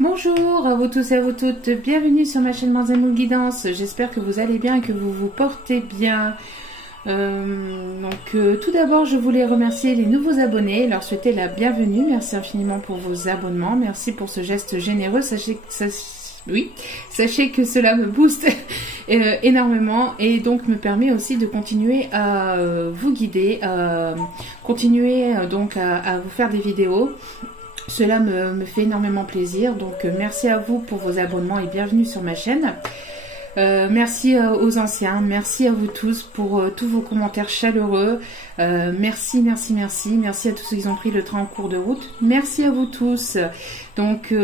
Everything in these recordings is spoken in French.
Bonjour à vous tous et à vous toutes, bienvenue sur ma chaîne Manzemoul Guidance. J'espère que vous allez bien et que vous vous portez bien. Tout d'abord, je voulais remercier les nouveaux abonnés, leur souhaiter la bienvenue. Merci infiniment pour vos abonnements, merci pour ce geste généreux. Sachez que cela me booste énormément et donc me permet aussi de continuer à vous guider, à continuer donc à vous faire des vidéos. Cela me fait énormément plaisir, donc merci à vous pour vos abonnements et bienvenue sur ma chaîne. Merci aux anciens, merci à vous tous pour tous vos commentaires chaleureux. Merci à tous ceux qui ont pris le train en cours de route. Merci à vous tous. Donc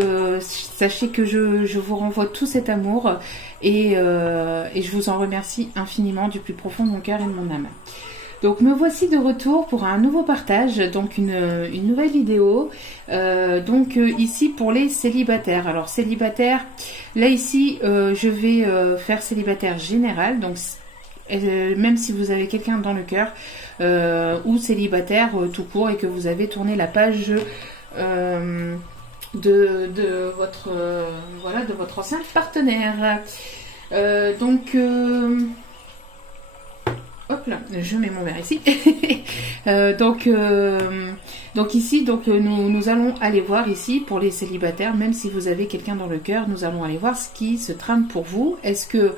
sachez que je vous renvoie tout cet amour et je vous en remercie infiniment du plus profond de mon cœur et de mon âme. Donc me voici de retour pour un nouveau partage, donc une nouvelle vidéo, ici pour les célibataires. Alors célibataire, là ici je vais faire célibataire général, donc même si vous avez quelqu'un dans le cœur, ou célibataire tout court et que vous avez tourné la page de votre ancien partenaire. Hop là, je mets mon verre ici. Nous allons aller voir ici pour les célibataires, même si vous avez quelqu'un dans le cœur, nous allons aller voir ce qui se trame pour vous. Est-ce que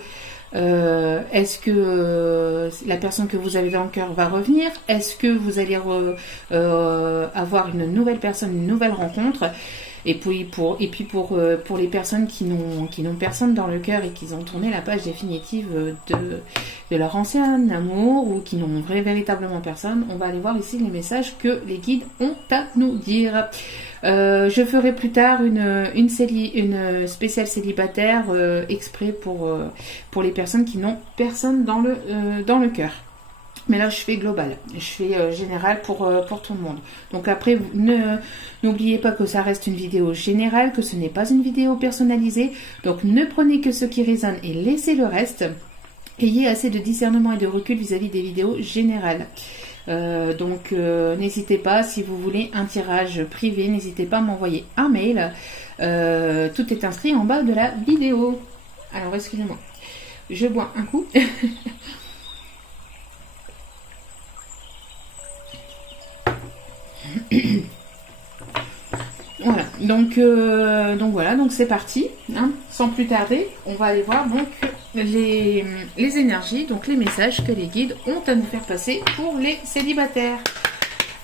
la personne que vous avez dans le cœur va revenir? Est-ce que vous allez avoir une nouvelle personne, une nouvelle rencontre? Et puis pour les personnes qui n'ont personne dans le cœur et qui ont tourné la page définitive de leur ancien amour ou qui n'ont véritablement personne, on va aller voir ici les messages que les guides ont à nous dire. Je ferai plus tard une spéciale célibataire exprès pour les personnes qui n'ont personne dans le cœur. Mais là, je fais global, je fais général pour tout le monde. Donc après, n'oubliez pas que ça reste une vidéo générale, que ce n'est pas une vidéo personnalisée. Donc ne prenez que ce qui résonne et laissez le reste. Ayez assez de discernement et de recul vis-à-vis des vidéos générales. N'hésitez pas, si vous voulez un tirage privé, n'hésitez pas à m'envoyer un mail. Tout est inscrit en bas de la vidéo. Alors, excusez-moi, je bois un coup. Voilà, donc c'est parti, hein. Sans plus tarder, on va aller voir donc les énergies, donc les messages que les guides ont à nous faire passer pour les célibataires.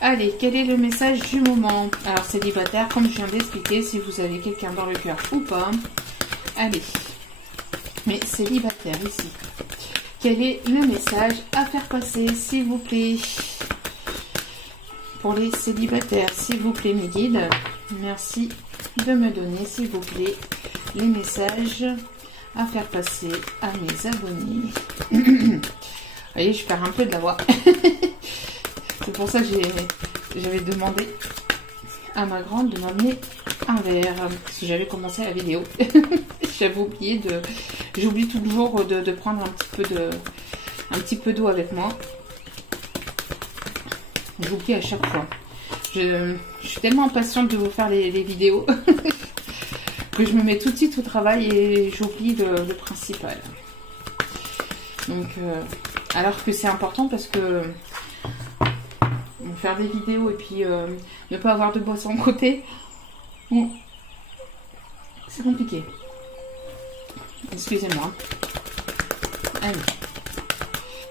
Allez, quel est le message du moment? Alors célibataire, comme je viens d'expliquer, si vous avez quelqu'un dans le cœur ou pas. Allez, mais célibataire ici, quel est le message à faire passer, s'il vous plaît? Pour les célibataires, s'il vous plaît, mes guides, merci de me donner, s'il vous plaît, les messages à faire passer à mes abonnés. Vous voyez, je perds un peu de la voix. C'est pour ça que j'avais demandé à ma grande de m'amener un verre, parce que j'avais commencé la vidéo. J'avais oublié j'oublie toujours de prendre un petit peu d'eau avec moi. J'oublie à chaque fois. Je suis tellement impatiente de vous faire les vidéos que je me mets tout de suite au travail et j'oublie le principal. Donc, alors que c'est important parce que faire des vidéos et puis ne pas avoir de boisson à côté, c'est compliqué. Excusez-moi. Allez.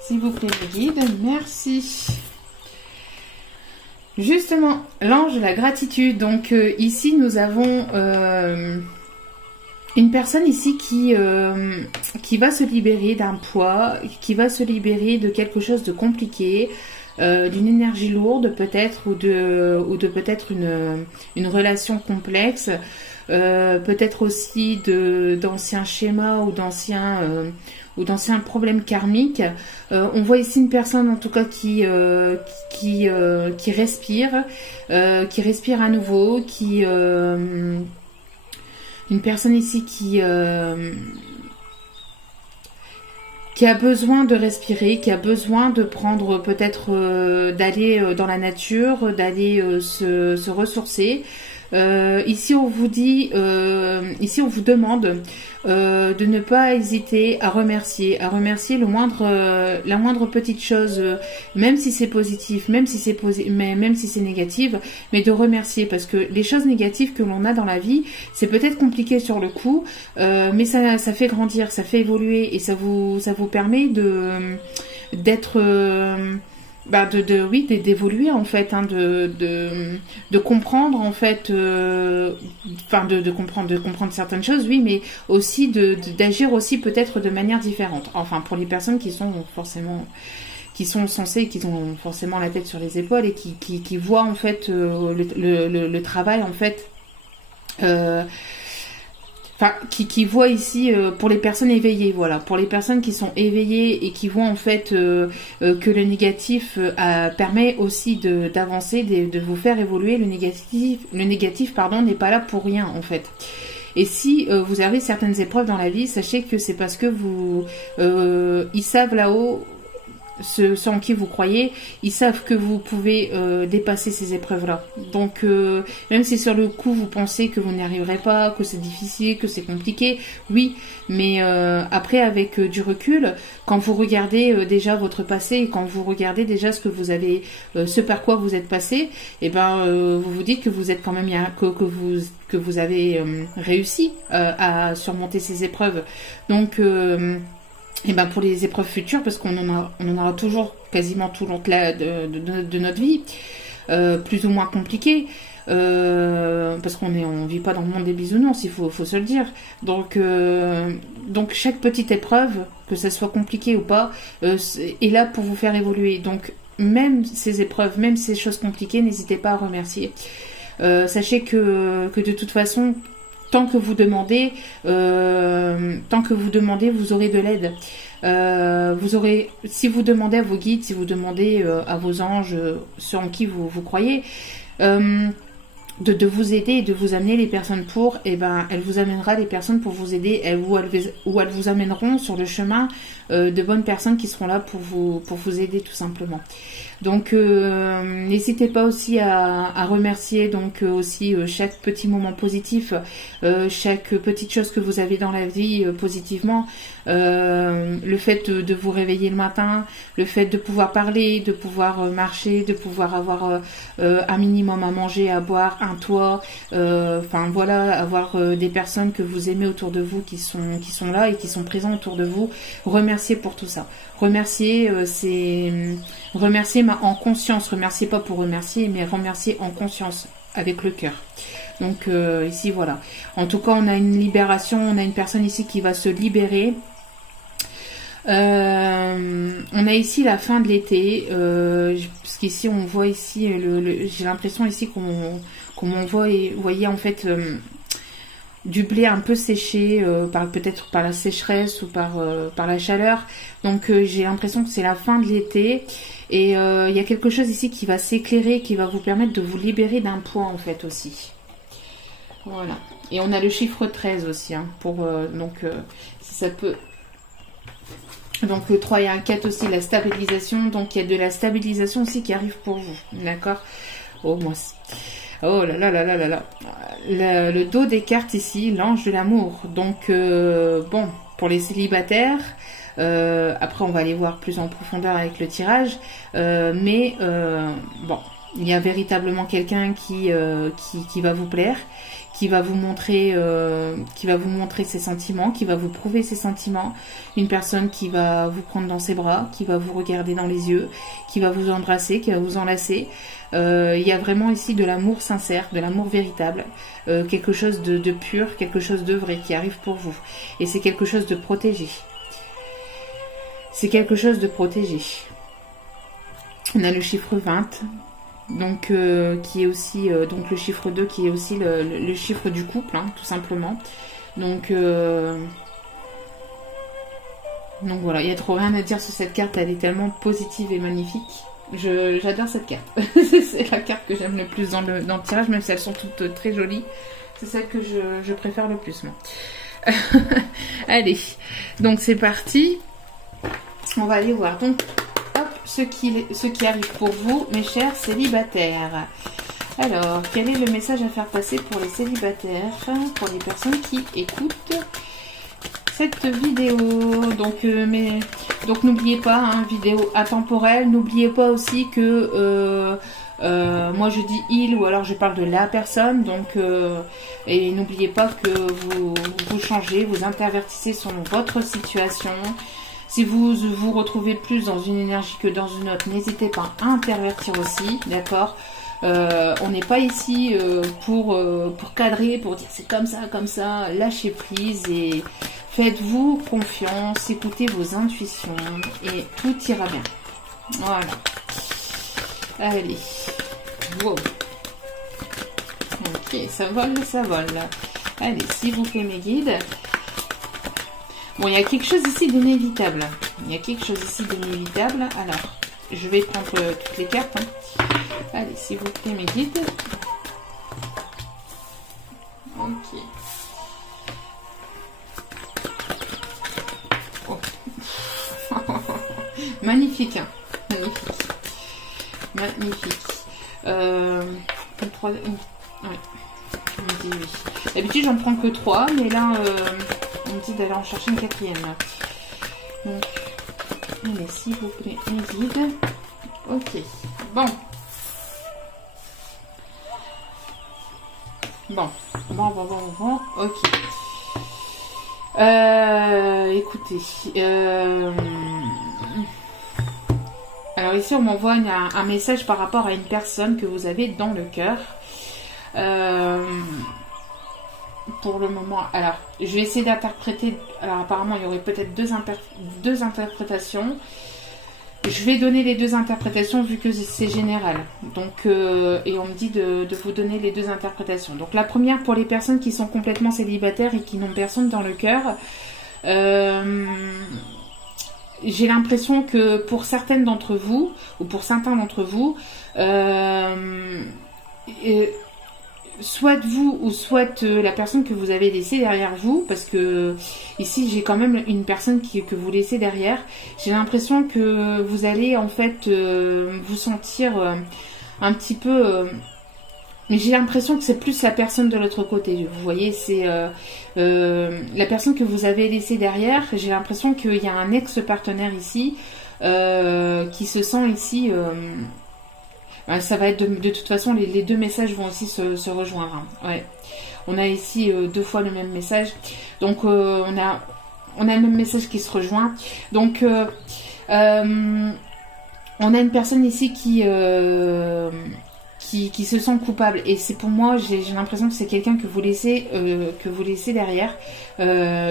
S'il vous plaît, mes guides, merci. Justement, l'ange de la gratitude. Donc ici nous avons une personne ici qui va se libérer d'un poids, qui va se libérer de quelque chose de compliqué, d'une énergie lourde peut-être ou de peut-être une relation complexe, peut-être aussi d'anciens schémas ou d'anciens problèmes karmiques. On voit ici une personne en tout cas qui respire à nouveau, une personne ici qui a besoin de respirer, qui a besoin de prendre peut-être d'aller dans la nature, d'aller se ressourcer, Ici on vous dit, ici on vous demande de ne pas hésiter à remercier la moindre petite chose, même si c'est positif, même si c'est négatif, mais de remercier, parce que les choses négatives que l'on a dans la vie, c'est peut-être compliqué sur le coup, mais ça fait grandir, ça fait évoluer, et ça vous permet d'être d'évoluer en fait, hein, de comprendre en fait, enfin de comprendre certaines choses, oui, mais aussi d'agir aussi peut-être de manière différente. Enfin, pour les personnes qui sont censées, qui ont forcément la tête sur les épaules et qui voient en fait le travail en fait. Enfin, qui voient ici, pour les personnes éveillées, voilà, pour les personnes qui sont éveillées et qui voient en fait que le négatif permet aussi d'avancer, de vous faire évoluer. Le négatif, pardon, n'est pas là pour rien en fait. Et si vous avez certaines épreuves dans la vie, sachez que c'est parce que ils savent là-haut, ceux en qui vous croyez, ils savent que vous pouvez dépasser ces épreuves-là. Donc, même si sur le coup vous pensez que vous n'y arriverez pas, que c'est difficile, que c'est compliqué, oui, mais après avec du recul, quand vous regardez déjà votre passé, et quand vous regardez déjà ce que vous avez, ce par quoi vous êtes passé, et ben vous vous dites que vous êtes quand même que vous avez réussi à surmonter ces épreuves. Donc et ben pour les épreuves futures, parce qu'on en aura toujours quasiment tout le long de notre vie, plus ou moins compliquées, parce qu'on vit pas dans le monde des bisounours, il faut se le dire. Donc chaque petite épreuve, que ça soit compliqué ou pas, est là pour vous faire évoluer. Donc même ces épreuves, même ces choses compliquées, n'hésitez pas à remercier. Sachez que de toute façon, tant que vous demandez, vous aurez de l'aide. Si vous demandez à vos guides, si vous demandez à vos anges, ceux en qui vous croyez, de vous aider et de vous amener les personnes pour, et ben, elle vous amènera les personnes pour vous aider, ou elles vous amèneront sur le chemin de bonnes personnes qui seront là pour vous aider tout simplement. Donc n'hésitez pas aussi à remercier donc aussi chaque petit moment positif, chaque petite chose que vous avez dans la vie positivement, le fait de vous réveiller le matin, le fait de pouvoir parler, de pouvoir marcher, de pouvoir avoir un minimum à manger, à boire, un toit, enfin voilà, avoir des personnes que vous aimez autour de vous qui sont là et qui sont présents autour de vous. Remerciez pour tout ça. Remercier, c'est remercier en conscience. Remercier pas pour remercier, mais remercier en conscience, avec le cœur. Donc ici, voilà. En tout cas, on a une libération, on a une personne ici qui va se libérer. On a ici la fin de l'été, parce qu'ici on voit ici, j'ai l'impression ici qu'on voit, vous voyez en fait du blé un peu séché, peut-être par la sécheresse ou par la chaleur. Donc j'ai l'impression que c'est la fin de l'été et il y a quelque chose ici qui va s'éclairer, qui va vous permettre de vous libérer d'un poids en fait aussi. Voilà. Et on a le chiffre 13 aussi, hein, donc si ça peut... Donc le 3 et un 4 aussi, la stabilisation. Donc il y a de la stabilisation aussi qui arrive pour vous. D'accord? Oh, moi... Oh là là là là là là. Le dos des cartes ici, l'ange de l'amour. Donc, bon, pour les célibataires, après on va aller voir plus en profondeur avec le tirage. Mais, bon, il y a véritablement quelqu'un qui va vous plaire, qui va vous montrer ses sentiments, qui va vous prouver ses sentiments. Une personne qui va vous prendre dans ses bras, qui va vous regarder dans les yeux, qui va vous embrasser, qui va vous enlacer. Il y a vraiment ici de l'amour sincère, de l'amour véritable, quelque chose de pur, quelque chose de vrai qui arrive pour vous. Et c'est quelque chose de protégé. C'est quelque chose de protégé. On a le chiffre 20, donc qui est aussi donc le chiffre 2 qui est aussi le chiffre du couple, hein, tout simplement. Donc voilà, il n'y a trop rien à dire sur cette carte, elle est tellement positive et magnifique. J'adore cette carte. C'est la carte que j'aime le plus dans le tirage, même si elles sont toutes très jolies. C'est celle que je préfère le plus, moi. Allez, donc c'est parti. On va aller voir. Donc, hop, ce qui arrive pour vous, mes chers célibataires. Alors, quel est le message à faire passer pour les célibataires, pour les personnes qui écoutent cette vidéo? Donc, n'oubliez pas, hein, vidéo atemporelle. N'oubliez pas aussi que moi je dis il ou alors je parle de la personne. Donc, et n'oubliez pas que vous changez, vous intervertissez selon votre situation. Si vous vous retrouvez plus dans une énergie que dans une autre, n'hésitez pas à intervertir aussi, d'accord? On n'est pas ici pour cadrer, pour dire c'est comme ça, lâchez prise et faites-vous confiance, écoutez vos intuitions et tout ira bien. Voilà. Allez. Wow. Ok, ça vole, ça vole. Allez, s'il vous plaît mes guides. Bon, il y a quelque chose ici d'inévitable. Il y a quelque chose ici d'inévitable. Alors, je vais prendre toutes les cartes. Hein. Allez, s'il vous plaît, mes guides. Ok. Oh. Magnifique, hein. Magnifique. Magnifique. Une troisième. Ouais. On me dit oui. D'habitude, j'en prends que 3, mais là, on me dit d'aller en chercher une 4e. Donc, allez, s'il vous plaît, mes guides. Ok. Bon. Bon. Ok. Écoutez. Alors ici, on m'envoie un message par rapport à une personne que vous avez dans le cœur. Pour le moment, alors, je vais essayer d'interpréter. Alors apparemment, il y aurait peut-être deux interprétations. Je vais donner les 2 interprétations vu que c'est général. Donc, et on me dit de vous donner les 2 interprétations. Donc la première pour les personnes qui sont complètement célibataires et qui n'ont personne dans le cœur. J'ai l'impression que pour certaines d'entre vous, ou pour certains d'entre vous, soit vous ou soit la personne que vous avez laissée derrière vous, parce que ici j'ai quand même une personne que vous laissez derrière. J'ai l'impression que vous allez en fait vous sentir un petit peu... mais j'ai l'impression que c'est plus la personne de l'autre côté. Vous voyez, c'est la personne que vous avez laissée derrière. J'ai l'impression qu'il y a un ex-partenaire ici qui se sent ici... ça va être de toute façon, les 2 messages vont aussi se rejoindre. Hein. Ouais. On a ici 2 fois le même message. Donc, on a le même message qui se rejoint. Donc, on a une personne ici qui se sent coupable. Et c'est pour moi, j'ai l'impression que c'est quelqu'un que vous laissez derrière.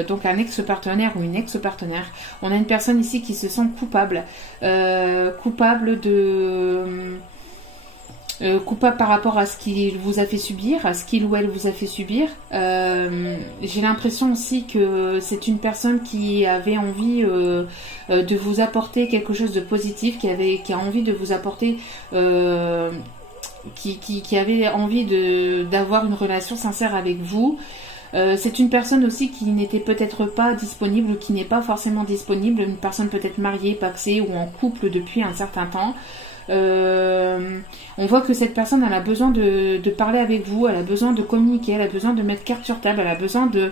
Donc, un ex-partenaire ou une ex-partenaire. On a une personne ici qui se sent coupable. Coupable coupable par rapport à ce qu'il vous a fait subir, à ce qu'il ou elle vous a fait subir. J'ai l'impression aussi que c'est une personne qui avait envie de vous apporter quelque chose de positif, qui a envie de vous apporter, qui avait envie d'avoir une relation sincère avec vous. C'est une personne aussi qui n'était peut-être pas disponible ou qui n'est pas forcément disponible, une personne peut-être mariée, pacsée ou en couple depuis un certain temps. On voit que cette personne elle a besoin de parler avec vous, elle a besoin de communiquer, elle a besoin de mettre carte sur table, elle a besoin de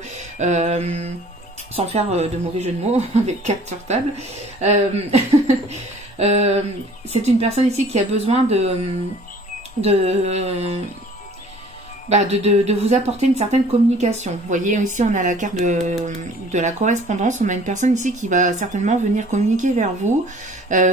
sans faire de mauvais jeu de mots avec carte sur table. C'est une personne ici qui a besoin de vous apporter une certaine communication. Vous voyez, ici on a la carte de la correspondance. On a une personne ici qui va certainement venir communiquer vers vous,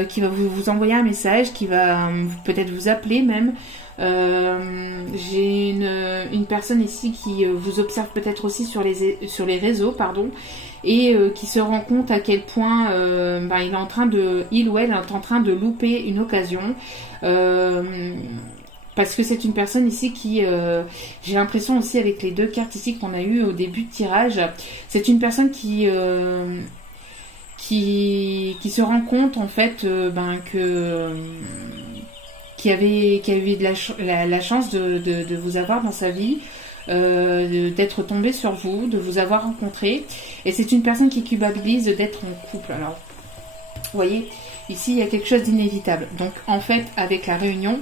qui va vous envoyer un message, qui va peut-être vous appeler même. J'ai une personne ici qui vous observe peut-être aussi sur les réseaux, pardon, et qui se rend compte à quel point il ou elle est en train de louper une occasion. Parce que c'est une personne ici qui, j'ai l'impression aussi avec les 2 cartes ici qu'on a eues au début de tirage, c'est une personne qui se rend compte en fait qui a eu la chance de vous avoir dans sa vie, d'être tombé sur vous, de vous avoir rencontré, et c'est une personne qui culpabilise d'être en couple. Alors, vous voyez, ici il y a quelque chose d'inévitable. Donc en fait, avec la réunion,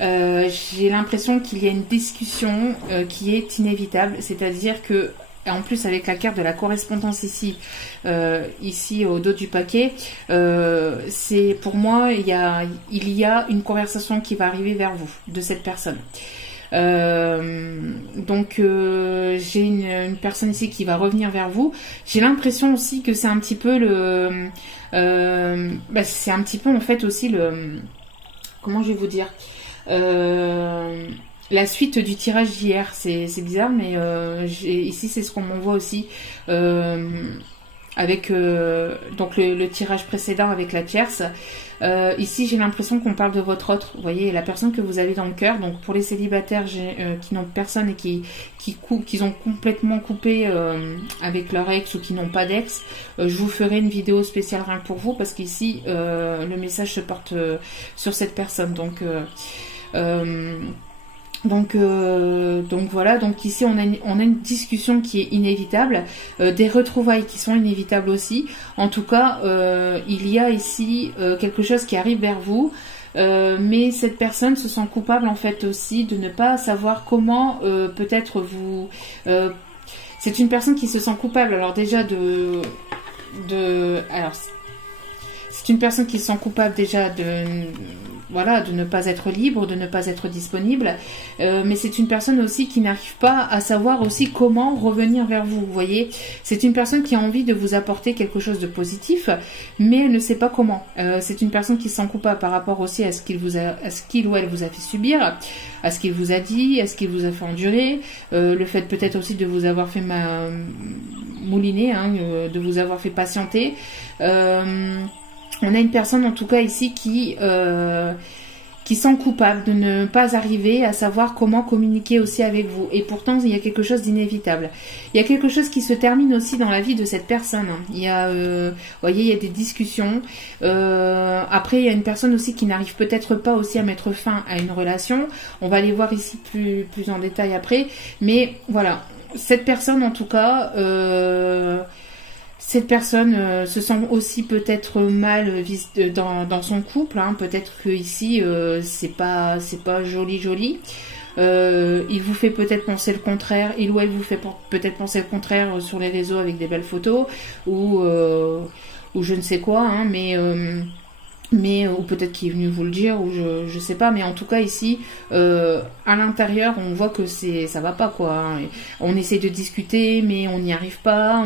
J'ai l'impression qu'il y a une discussion qui est inévitable, c'est-à-dire que en plus avec la carte de la correspondance ici, ici au dos du paquet, c'est pour moi il y a une conversation qui va arriver vers vous de cette personne. Donc j'ai une personne ici qui va revenir vers vous. J'ai l'impression aussi que c'est un petit peu c'est un petit peu en fait aussi comment je vais vous dire, la suite du tirage d'hier. C'est bizarre, mais ici c'est ce qu'on m'envoie aussi avec donc le tirage précédent avec la tierce. Ici j'ai l'impression qu'on parle de votre autre, vous voyez, la personne que vous avez dans le cœur. Donc pour les célibataires qui n'ont personne et qui ont complètement coupé avec leur ex ou qui n'ont pas d'ex, je vous ferai une vidéo spéciale rien que pour vous, parce qu'ici le message se porte sur cette personne. Donc voilà, donc ici on a une discussion qui est inévitable, des retrouvailles qui sont inévitables aussi. En tout cas, il y a ici quelque chose qui arrive vers vous, mais cette personne se sent coupable en fait aussi de ne pas savoir comment peut-être vous... c'est une personne qui se sent coupable, alors déjà alors c'est une personne qui se sent coupable déjà de ne pas être libre, de ne pas être disponible, mais c'est une personne aussi qui n'arrive pas à savoir aussi comment revenir vers vous, vous voyez. C'est une personne qui a envie de vous apporter quelque chose de positif, mais elle ne sait pas comment. C'est une personne qui se sent coupable par rapport aussi à ce qu'il ou elle vous a fait subir, à ce qu'il vous a dit, à ce qu'il vous a fait endurer, le fait peut-être aussi de vous avoir fait mouliner, de vous avoir fait patienter. On a une personne en tout cas ici qui sent coupable de ne pas arriver à savoir comment communiquer aussi avec vous. Et pourtant, il y a quelque chose d'inévitable. Il y a quelque chose qui se termine aussi dans la vie de cette personne. Il y a, vous voyez, il y a des discussions. Après, il y a une personne aussi qui n'arrive peut-être pas aussi à mettre fin à une relation. On va les voir ici plus en détail après. Mais voilà, cette personne en tout cas... cette personne se sent aussi peut-être mal dans son couple, peut-être que ici c'est pas joli. Il vous fait peut-être penser le contraire, il ou elle vous fait peut-être penser le contraire sur les réseaux avec des belles photos ou je ne sais quoi, mais ou peut-être qu'il est venu vous le dire, ou je sais pas, mais en tout cas ici à l'intérieur on voit que ça va pas quoi. On essaie de discuter mais on n'y arrive pas,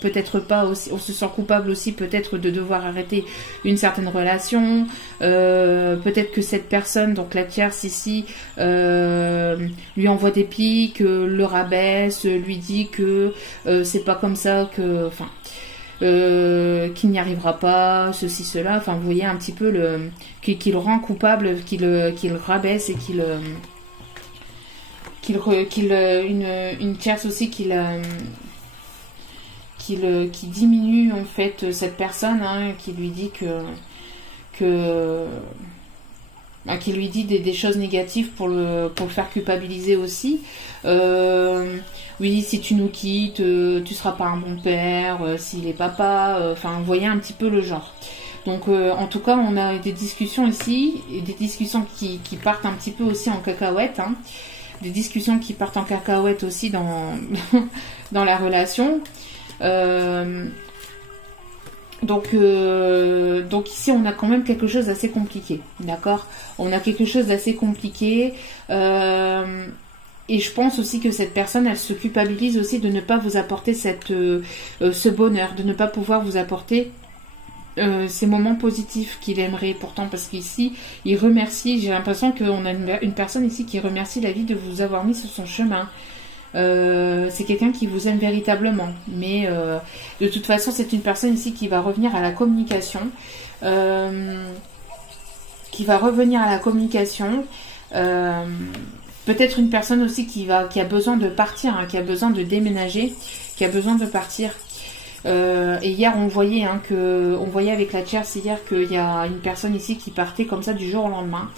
peut-être pas aussi, on se sent coupable aussi peut-être de devoir arrêter une certaine relation, peut-être que cette personne, donc la tierce ici, lui envoie des pics, le rabaisse, lui dit que c'est pas comme ça, que enfin qu'il n'y arrivera pas, ceci, cela, enfin vous voyez un petit peu qu'il le rend coupable, qu'il le rabaisse et une tierce aussi qui diminue en fait cette personne, qui lui dit qui lui dit des choses négatives pour le faire culpabiliser aussi. Oui, si tu nous quittes, tu seras pas un bon père, s'il est papa, enfin vous voyez un petit peu le genre. Donc en tout cas on a des discussions ici, et des discussions qui partent un petit peu aussi en cacahuète, des discussions qui partent en cacahuète aussi dans la relation. Donc ici on a quand même quelque chose d'assez compliqué, d'accord. On a quelque chose d'assez compliqué, et je pense aussi que cette personne, elle se culpabilise aussi de ne pas vous apporter ce bonheur, de ne pas pouvoir vous apporter ces moments positifs qu'il aimerait pourtant, parce qu'ici il remercie, j'ai l'impression qu'on a une personne ici qui remercie la vie de vous avoir mis sur son chemin. C'est quelqu'un qui vous aime véritablement, mais de toute façon c'est une personne ici qui va revenir à la communication, peut-être une personne aussi qui a besoin de partir, qui a besoin de déménager, qui a besoin de partir. Et hier on voyait avec la tierce hier qu'il y a une personne ici qui partait comme ça du jour au lendemain.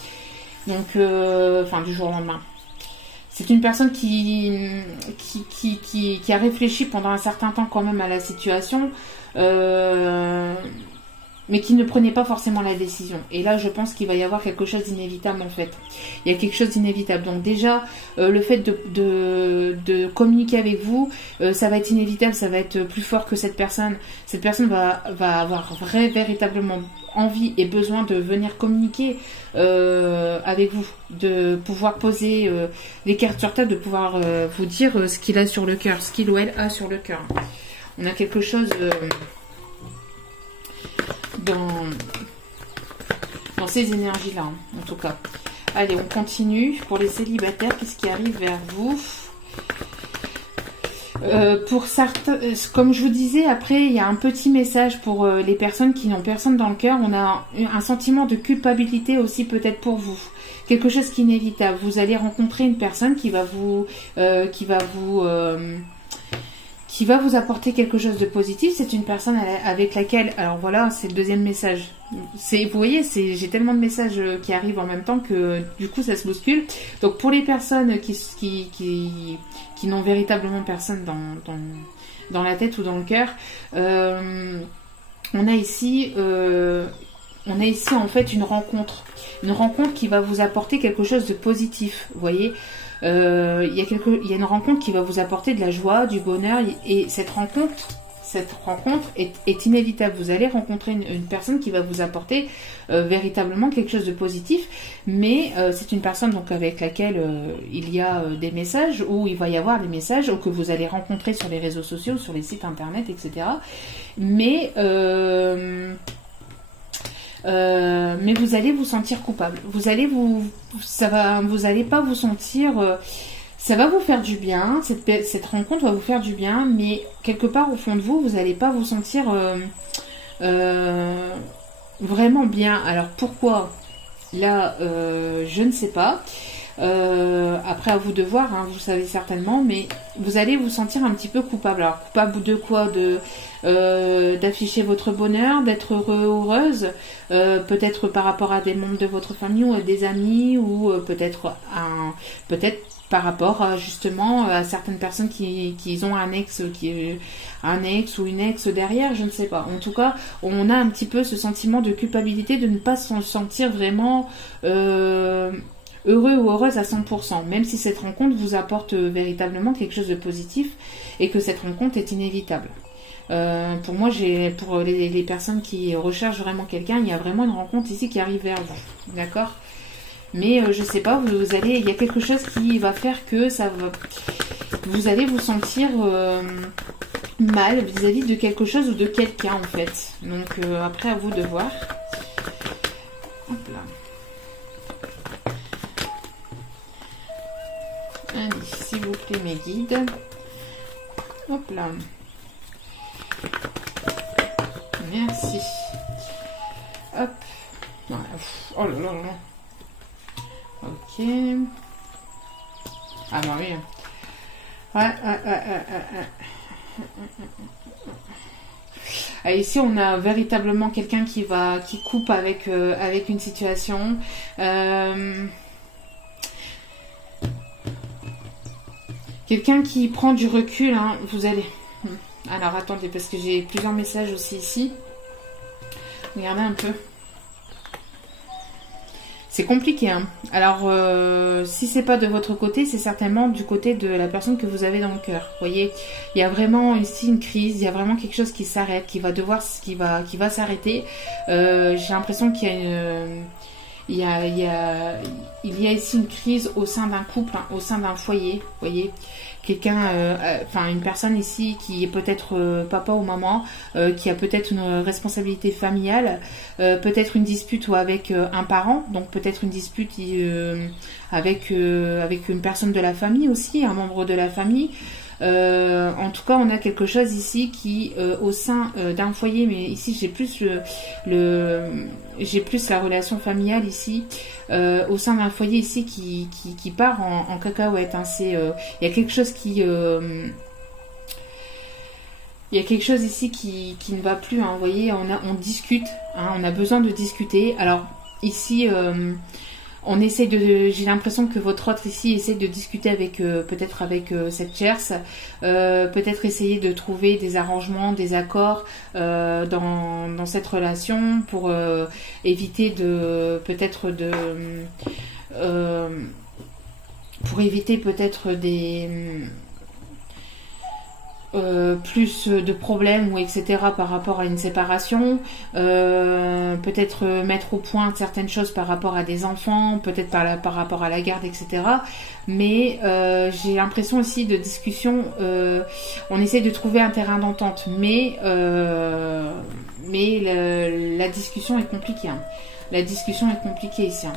Donc du jour au lendemain. C'est une personne qui a réfléchi pendant un certain temps quand même à la situation. mais qui ne prenait pas forcément la décision. Et là, je pense qu'il va y avoir quelque chose d'inévitable en fait. Il y a quelque chose d'inévitable. Donc déjà, le fait de communiquer avec vous, ça va être inévitable, ça va être plus fort que cette personne. Cette personne va avoir véritablement envie et besoin de venir communiquer avec vous, de pouvoir poser les cartes sur table, de pouvoir vous dire ce qu'il a sur le cœur, ce qu'il ou elle a sur le cœur. On a quelque chose... dans ces énergies-là, hein, en tout cas. Allez, on continue. Pour les célibataires, qu'est-ce qui arrive vers vous? Pour certains, comme je vous disais, après, il y a un petit message pour les personnes qui n'ont personne dans le cœur. On a un sentiment de culpabilité aussi peut-être pour vous. Quelque chose qui est inévitable. Vous allez rencontrer une personne qui va vous apporter quelque chose de positif. C'est une personne avec laquelle... Alors voilà, c'est le deuxième message. Vous voyez, j'ai tellement de messages qui arrivent en même temps que du coup ça se bouscule. Donc pour les personnes qui n'ont véritablement personne dans la tête ou dans le cœur, on a ici en fait une rencontre. Une rencontre qui va vous apporter quelque chose de positif, vous voyez. Il y a une rencontre qui va vous apporter de la joie, du bonheur, et cette rencontre est inévitable. Vous allez rencontrer une personne qui va vous apporter véritablement quelque chose de positif, mais c'est une personne donc avec laquelle il y a des messages, ou il va y avoir des messages, ou que vous allez rencontrer sur les réseaux sociaux, sur les sites internet, etc. Mais vous allez vous sentir coupable. Vous allez pas vous sentir... ça va vous faire du bien, cette rencontre va vous faire du bien, mais quelque part au fond de vous, vous n'allez pas vous sentir vraiment bien. Alors pourquoi? Là, je ne sais pas. Après à vous de voir, hein, vous savez certainement, mais vous allez vous sentir un petit peu coupable. Alors coupable de quoi? D'afficher votre bonheur, d'être heureux, heureuse, peut-être par rapport à des membres de votre famille ou à des amis, ou peut-être par rapport justement à certaines personnes qui ont un ex ou une ex derrière, je ne sais pas. En tout cas, on a un petit peu ce sentiment de culpabilité de ne pas se sentir vraiment heureux ou heureuse à 100%, même si cette rencontre vous apporte véritablement quelque chose de positif et que cette rencontre est inévitable. Pour moi, pour les personnes qui recherchent vraiment quelqu'un, il y a vraiment une rencontre ici qui arrive vers vous, d'accord? Mais je sais pas, il y a quelque chose qui va faire que vous allez vous sentir mal vis-à-vis de quelque chose ou de quelqu'un en fait. Donc après à vous de voir. Hop là. Allez, s'il vous plaît mes guides. Hop là. Merci. Hop. Voilà. Oh là là là. Ok. Ah bah oui. Ouais. Ah, ici, on a véritablement quelqu'un qui coupe avec une situation. Quelqu'un qui prend du recul. Hein, vous allez. Alors attendez, parce que j'ai plusieurs messages aussi ici. Regardez un peu. C'est compliqué, hein. Alors, si c'est pas de votre côté, c'est certainement du côté de la personne que vous avez dans le cœur. Vous voyez, il y a vraiment ici une crise, il y a vraiment quelque chose qui s'arrête, qui va s'arrêter. J'ai l'impression qu'il y a ici une crise au sein d'un couple, hein, au sein d'un foyer. Vous voyez, une personne ici qui est peut-être papa ou maman, qui a peut-être une responsabilité familiale, peut-être une dispute ou avec un parent, donc peut-être une dispute avec une personne de la famille aussi, un membre de la famille. En tout cas, on a quelque chose ici qui, au sein d'un foyer, mais ici j'ai plus la relation familiale ici, au sein d'un foyer ici qui part en cacahuète. Hein. Il y a quelque chose il y a quelque chose ici qui ne va plus. Hein. Vous voyez, on discute. Hein, on a besoin de discuter. Alors ici. on essaie de, j'ai l'impression que votre autre ici essaie de discuter avec, peut-être avec cette tierce, peut-être essayer de trouver des arrangements, des accords dans cette relation pour éviter de, peut-être de, pour éviter peut-être des plus de problèmes ou etc. par rapport à une séparation, peut-être mettre au point certaines choses par rapport à des enfants, peut-être par rapport à la garde, etc. Mais j'ai l'impression aussi de discussion, on essaie de trouver un terrain d'entente, mais la discussion est compliquée. Hein. La discussion est compliquée ici. Hein.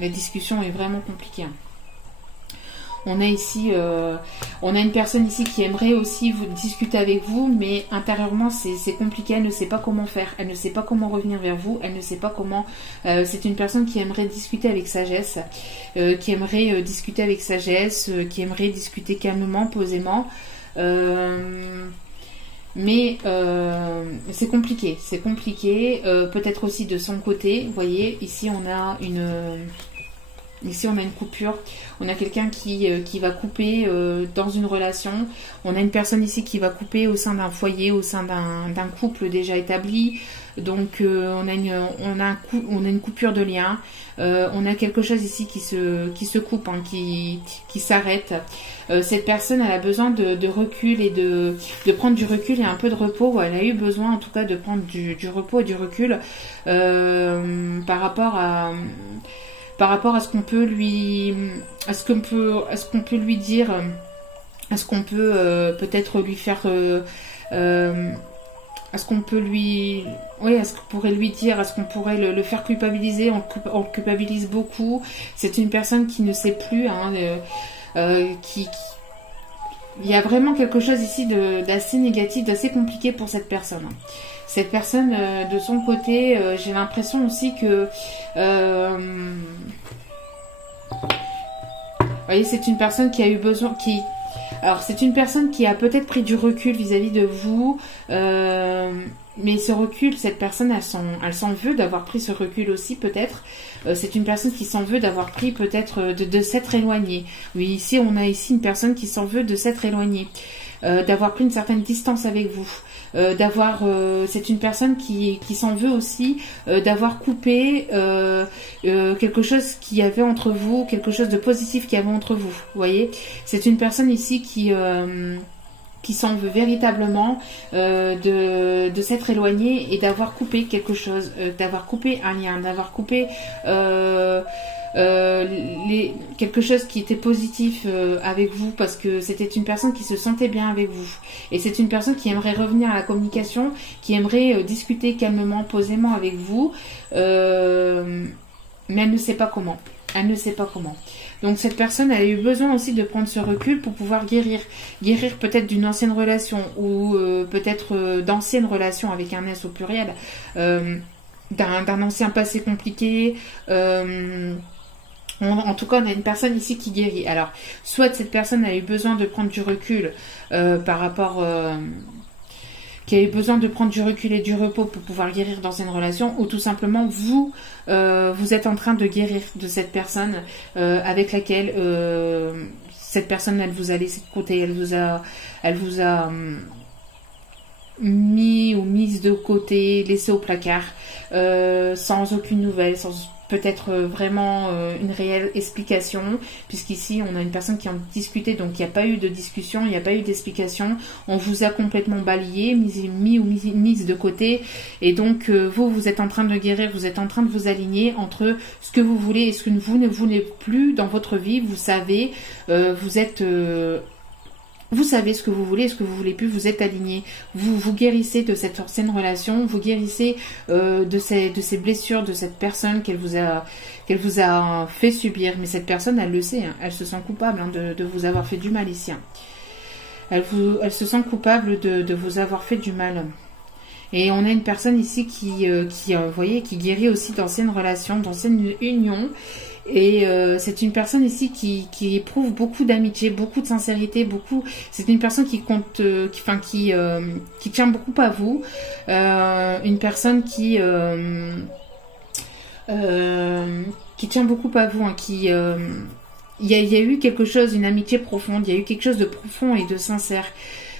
La discussion est vraiment compliquée. Hein. On a ici, on a une personne ici qui aimerait aussi vous discuter avec vous, mais intérieurement c'est compliqué. Elle ne sait pas comment faire, elle ne sait pas comment revenir vers vous, elle ne sait pas comment. C'est une personne qui aimerait discuter avec sagesse, qui aimerait discuter avec sagesse, qui aimerait discuter calmement, posément. Mais c'est compliqué, c'est compliqué. Peut-être aussi de son côté. Vous voyez, ici on a une. Ici, on a une coupure. On a quelqu'un qui va couper dans une relation. On a une personne ici qui va couper au sein d'un foyer, au sein d'un couple déjà établi. Donc, on a une coupure de lien. On a quelque chose ici qui se coupe, hein, qui s'arrête. Cette personne, elle a besoin de recul et de prendre du recul et un peu de repos. Elle a eu besoin, en tout cas, de prendre du repos et du recul par rapport à ce qu'on peut lui, à ce qu'on peut lui dire, à ce qu'on peut peut-être lui faire, à ce qu'on peut lui, oui, à ce qu'on pourrait lui dire, à ce qu'on pourrait le faire culpabiliser. On le culpabilise beaucoup. C'est une personne qui ne sait plus, hein, il y a vraiment quelque chose ici d'assez négatif, d'assez compliqué pour cette personne. Cette personne, de son côté, j'ai l'impression aussi que... vous voyez, c'est une personne qui a eu besoin... Alors, c'est une personne qui a peut-être pris du recul vis-à-vis de vous. Mais ce recul, cette personne, elle s'en veut d'avoir pris ce recul aussi, peut-être. C'est une personne qui s'en veut d'avoir pris, peut-être, de s'être éloignée. Oui, ici, on a ici une personne qui s'en veut de s'être éloignée. D'avoir pris une certaine distance avec vous. C'est une personne qui s'en veut aussi d'avoir coupé quelque chose qu'il y avait entre vous, quelque chose de positif qu'il y avait entre vous. Vous voyez, c'est une personne ici qui s'en veut véritablement de s'être éloignée et d'avoir coupé quelque chose, d'avoir coupé un lien, d'avoir coupé quelque chose qui était positif avec vous, parce que c'était une personne qui se sentait bien avec vous. Et c'est une personne qui aimerait revenir à la communication, qui aimerait discuter calmement, posément avec vous, mais elle ne sait pas comment. Elle ne sait pas comment. Donc cette personne a eu besoin aussi de prendre ce recul pour pouvoir guérir. Guérir peut-être d'une ancienne relation ou peut-être d'anciennes relations avec un S au pluriel. D'un ancien passé compliqué. En tout cas, on a une personne ici qui guérit. Alors, soit cette personne a eu besoin de prendre du recul par rapport... qui a eu besoin de prendre du recul et du repos pour pouvoir guérir dans une relation, ou tout simplement vous êtes en train de guérir de cette personne avec laquelle cette personne, elle vous a laissé de côté, elle vous a mis ou mise de côté, laissé au placard, sans aucune nouvelle, sans peut-être vraiment une réelle explication, puisqu'ici on a une personne qui en discutait, donc il n'y a pas eu de discussion, il n'y a pas eu d'explication, on vous a complètement balayé, mise de côté, et donc vous êtes en train de guérir, vous êtes en train de vous aligner entre ce que vous voulez et ce que vous ne voulez plus dans votre vie. Vous savez, vous savez ce que vous voulez et ce que vous voulez plus, vous êtes aligné. Vous guérissez de cette ancienne relation, vous guérissez de ces blessures, de cette personne qu'elle vous a fait subir. Mais cette personne, elle le sait, hein, elle se sent coupable de vous avoir fait du mal ici. Hein. Elle se sent coupable de vous avoir fait du mal. Et on a une personne ici qui guérit aussi d'anciennes relations, d'anciennes unions. Et c'est une personne ici qui éprouve beaucoup d'amitié, beaucoup de sincérité, c'est une personne qui compte, qui tient beaucoup à vous, une personne qui qui tient beaucoup à vous, hein, il y a eu quelque chose, une amitié profonde, il y a eu quelque chose de profond et de sincère.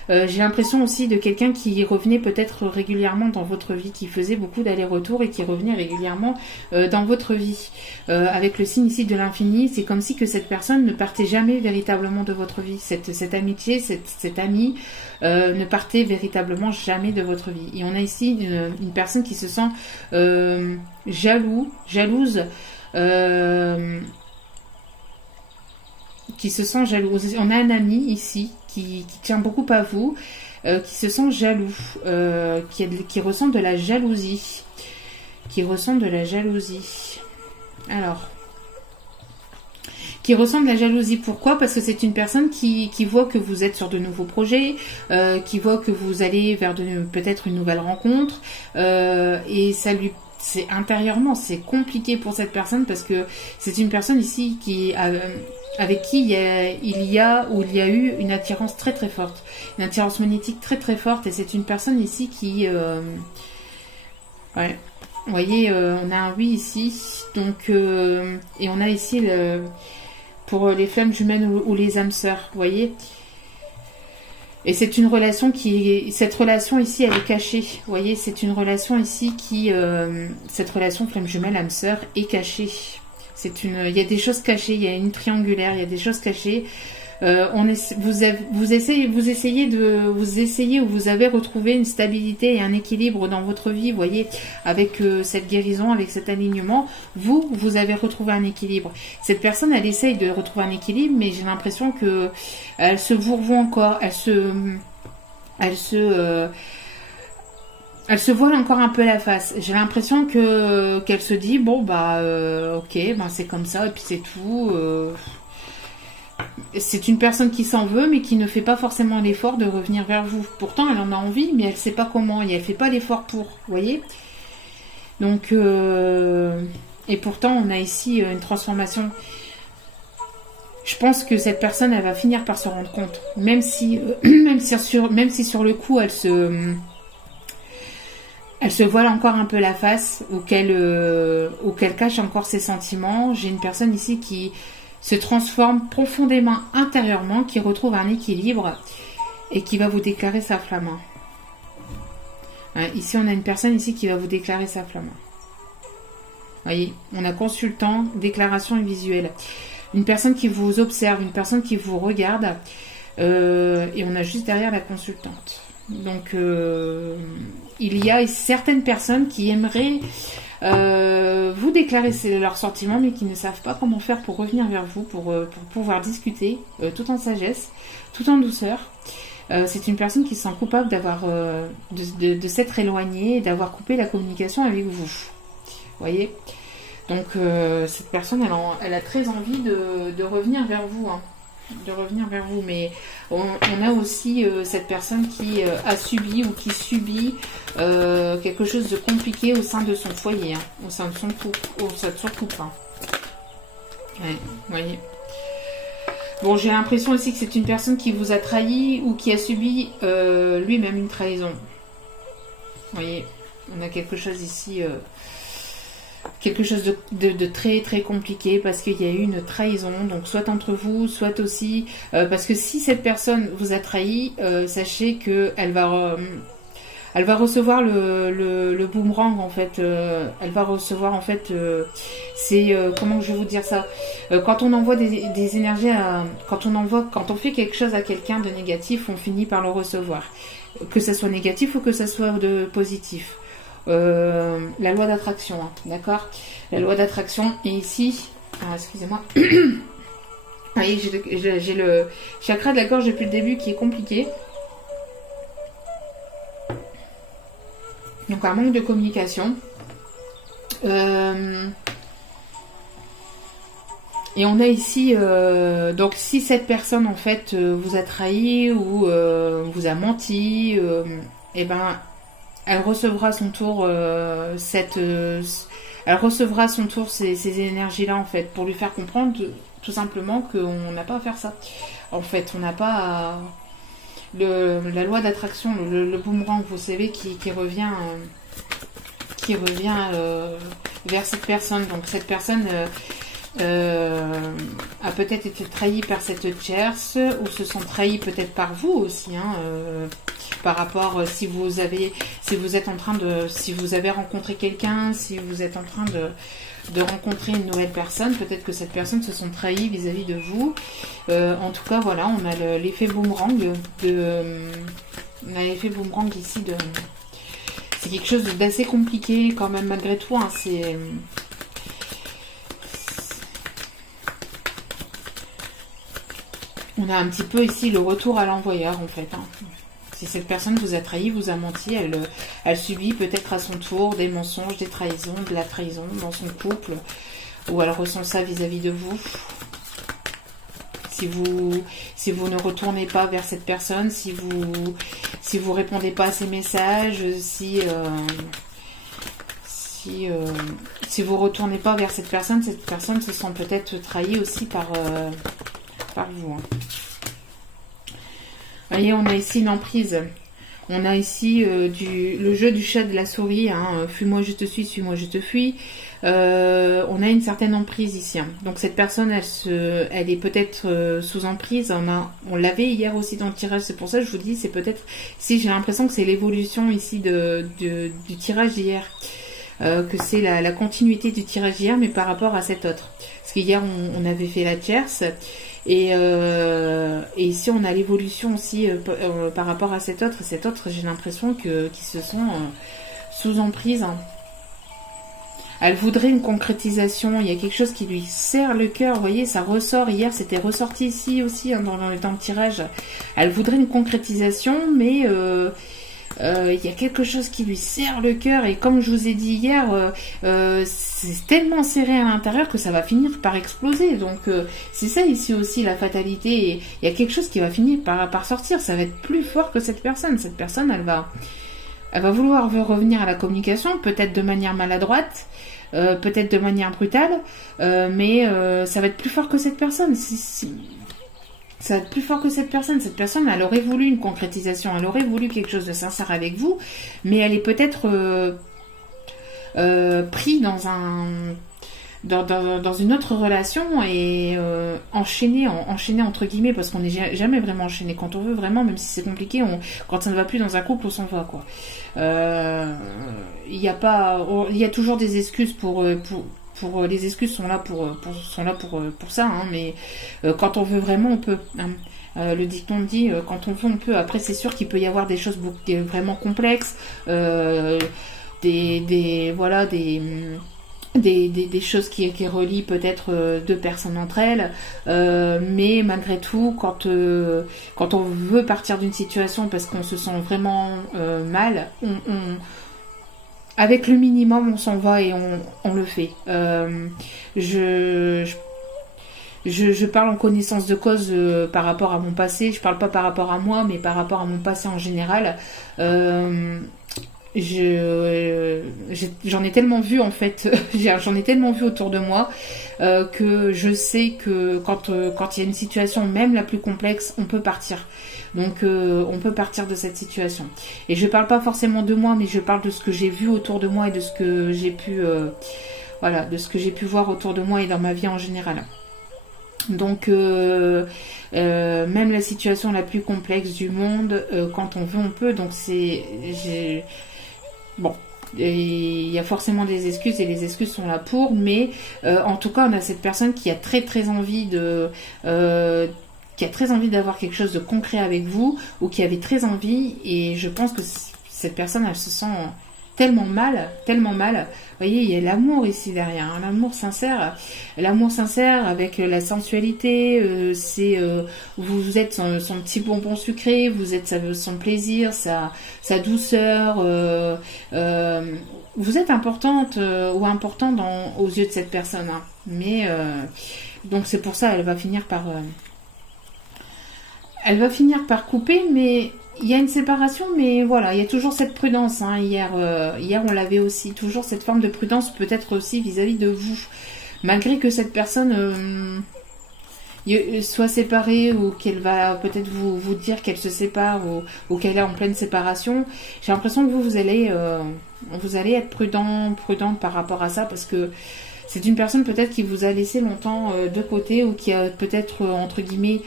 J'ai l'impression aussi de quelqu'un qui revenait peut-être régulièrement dans votre vie, qui faisait beaucoup d'allers-retours et qui revenait régulièrement dans votre vie. Avec le signe ici de l'infini, c'est comme si que cette personne ne partait jamais véritablement de votre vie. Cette amitié, cet ami ne partait véritablement jamais de votre vie. Et on a ici une personne qui se sent jalouse, qui se sent jalouse. On a un ami ici qui tient beaucoup à vous, qui se sent jaloux, qui ressent de la jalousie. Alors, qui ressent de la jalousie. Pourquoi? Parce que c'est une personne qui voit que vous êtes sur de nouveaux projets, qui voit que vous allez vers peut-être une nouvelle rencontre, et ça lui... intérieurement, c'est compliqué pour cette personne parce que c'est une personne ici avec qui il y a eu une attirance très très forte, une attirance magnétique très très forte, et c'est une personne ici qui... ouais, vous voyez, on a un oui ici, donc, et on a ici pour les flammes jumelles ou les âmes sœurs, vous voyez. Et c'est une relation cette relation ici, elle est cachée. Vous voyez, c'est une relation ici cette relation flamme jumelle, âme sœur est cachée. Il y a des choses cachées, il y a une triangulaire, il y a des choses cachées. Vous essayez ou vous avez retrouvé une stabilité et un équilibre dans votre vie, vous voyez, avec cette guérison, avec cet alignement, vous avez retrouvé un équilibre. Cette personne, elle essaye de retrouver un équilibre, mais j'ai l'impression que elle se vourvoie encore, elle se voile encore un peu la face. J'ai l'impression qu'elle se dit, bon bah ok, ben c'est comme ça et puis c'est tout. C'est une personne qui s'en veut, mais qui ne fait pas forcément l'effort de revenir vers vous. Pourtant, elle en a envie, mais elle ne sait pas comment, et elle ne fait pas l'effort pour, vous voyez. Donc, et pourtant, on a ici une transformation. Je pense que cette personne, elle va finir par se rendre compte, même si sur le coup, elle se voile encore un peu la face, ou qu'elle cache encore ses sentiments. J'ai une personne ici qui se transforme profondément intérieurement, qui retrouve un équilibre et qui va vous déclarer sa flamme. Ouais, ici, on a une personne ici qui va vous déclarer sa flamme. Voyez, on a consultant, déclaration et visuel. Une personne qui vous observe, une personne qui vous regarde, et on a juste derrière la consultante. Donc, il y a certaines personnes qui aimeraient vous déclarer leurs sentiments, mais qui ne savent pas comment faire pour revenir vers vous, pour pouvoir discuter tout en sagesse, tout en douceur. C'est une personne qui se sent coupable de s'être éloignée et d'avoir coupé la communication avec vous. Vous voyez? Donc cette personne, elle a très envie de revenir vers vous, hein. De revenir vers vous, mais on a aussi cette personne qui a subi ou qui subit quelque chose de compliqué au sein de son foyer, hein, au sein de son couple. Hein. Ouais, vous voyez. Bon, j'ai l'impression aussi que c'est une personne qui vous a trahi ou qui a subi lui-même une trahison. Vous voyez, on a quelque chose ici... quelque chose de très très compliqué parce qu'il y a eu une trahison, donc soit entre vous, soit aussi parce que si cette personne vous a trahi, sachez que elle va recevoir le boomerang en fait. Elle va recevoir en fait, comment je vais vous dire ça, quand on envoie des énergies quand on fait quelque chose à quelqu'un de négatif, on finit par le recevoir, que ça soit négatif ou que ça soit de positif. La loi d'attraction, hein, d'accord? La loi d'attraction, et ici, excusez-moi, j'ai le chakra de la gorge depuis le début qui est compliqué. Donc un manque de communication. Et on a ici, donc si cette personne en fait vous a trahi ou vous a menti, et ben elle recevra son tour ces énergies-là en fait, pour lui faire comprendre tout simplement qu'on n'a pas à faire ça. En fait, on n'a pas à... la loi d'attraction, le boomerang, vous savez, qui revient vers cette personne. Donc cette personne a peut-être été trahie par cette tierce, ou se sent trahie peut-être par vous aussi, hein, par rapport si vous avez rencontré quelqu'un, si vous êtes en train de rencontrer une nouvelle personne, peut-être que cette personne se sent trahie vis-à-vis de vous. En tout cas, voilà, on a l'effet boomerang on a l'effet boomerang ici c'est quelque chose d'assez compliqué quand même malgré tout, hein, on a un petit peu ici le retour à l'envoyeur en fait, hein. Si cette personne vous a trahi, vous a menti, elle subit peut-être à son tour des mensonges, des trahisons, de la trahison dans son couple, ou elle ressent ça vis-à-vis de vous. Si vous ne retournez pas vers cette personne, si vous répondez pas à ses messages, si vous retournez pas vers cette personne se sent peut-être trahie aussi par vous, hein. Voyez, on a ici une emprise. On a ici le jeu du chat de la souris, hein, fuis-moi je te suis, suis-moi je te fuis. On a une certaine emprise ici, hein. Donc cette personne, elle est peut-être sous emprise. On l'avait hier aussi dans le tirage, c'est pour ça que je vous dis, c'est peut-être, si j'ai l'impression que c'est l'évolution ici du tirage d'hier, que c'est la continuité du tirage d'hier, mais par rapport à cet autre. Parce qu'hier on avait fait la tierce. Et ici on a l'évolution aussi par rapport à cet autre. Cet autre, j'ai l'impression qu'ils se sont sous emprise, hein. Elle voudrait une concrétisation. Il y a quelque chose qui lui serre le cœur. Vous voyez, ça ressort. Hier, c'était ressorti ici aussi, hein, dans le tirage. Elle voudrait une concrétisation, mais il y a quelque chose qui lui serre le cœur. Et comme je vous ai dit hier, c'est tellement serré à l'intérieur que ça va finir par exploser. Donc, c'est ça ici aussi, la fatalité. Et il y a quelque chose qui va finir par sortir. Ça va être plus fort que cette personne. Cette personne, elle va vouloir revenir à la communication, peut-être de manière maladroite, peut-être de manière brutale, mais ça va être plus fort que cette personne. Ça va être plus fort que cette personne. Cette personne, elle aurait voulu une concrétisation, elle aurait voulu quelque chose de sincère avec vous, mais elle est peut-être pris dans une autre relation et enchaîné entre guillemets, parce qu'on n'est jamais vraiment enchaîné. Quand on veut vraiment, même si c'est compliqué, quand ça ne va plus dans un couple, on s'en va, quoi. Il y a toujours des excuses pour les excuses sont là pour ça, hein, mais quand on veut vraiment, on peut, hein. Le dicton dit quand on veut, on peut. Après, c'est sûr qu'il peut y avoir des choses vraiment complexes, des choses qui relient peut-être deux personnes entre elles, mais malgré tout, quand on veut partir d'une situation parce qu'on se sent vraiment mal, avec le minimum, on s'en va et on le fait. Je parle en connaissance de cause par rapport à mon passé. Je parle pas par rapport à moi, mais par rapport à mon passé en général. J'en ai tellement vu en fait, j'en ai tellement vu autour de moi que je sais que quand il y a une situation, même la plus complexe, on peut partir. Donc on peut partir de cette situation. Et je parle pas forcément de moi, mais je parle de ce que j'ai vu autour de moi et de ce que j'ai pu de ce que j'ai pu voir autour de moi et dans ma vie en général. Donc même la situation la plus complexe du monde, quand on veut, on peut. Donc bon, il y a forcément des excuses et les excuses sont là pour, mais en tout cas on a cette personne qui a très envie d'avoir quelque chose de concret avec vous, ou qui avait très envie, et je pense que cette personne, elle se sent tellement mal. Vous voyez, il y a l'amour ici derrière, hein, l'amour sincère avec la sensualité, vous êtes son petit bonbon sucré, vous êtes son plaisir, sa douceur, vous êtes importante ou important aux yeux de cette personne, hein. Mais donc c'est pour ça, elle va finir par couper, mais il y a une séparation, mais voilà, il y a toujours cette prudence, hein. Hier, on l'avait aussi, toujours cette forme de prudence, peut-être aussi vis-à-vis de vous. Malgré que cette personne, soit séparée ou qu'elle va peut-être vous dire qu'elle se sépare ou qu'elle est en pleine séparation. J'ai l'impression que vous allez être prudente par rapport à ça parce que c'est une personne peut-être qui vous a laissé longtemps de côté ou qui a peut-être entre guillemets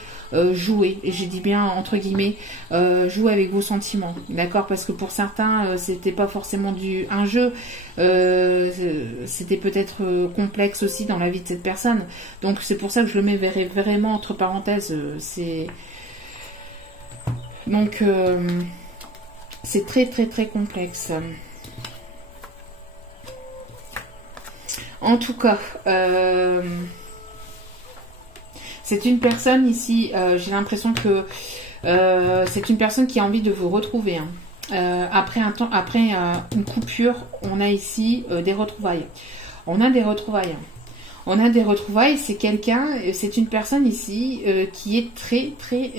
joué, et j'ai dit bien entre guillemets, jouer avec vos sentiments, d'accord, parce que pour certains c'était pas forcément un jeu, c'était peut-être complexe aussi dans la vie de cette personne, donc c'est pour ça que je le mets vraiment entre parenthèses, donc c'est très très très complexe. En tout cas, c'est une personne ici, j'ai l'impression que c'est une personne qui a envie de vous retrouver. Hein. Après une coupure, on a ici des retrouvailles. On a des retrouvailles. C'est une personne ici qui est très très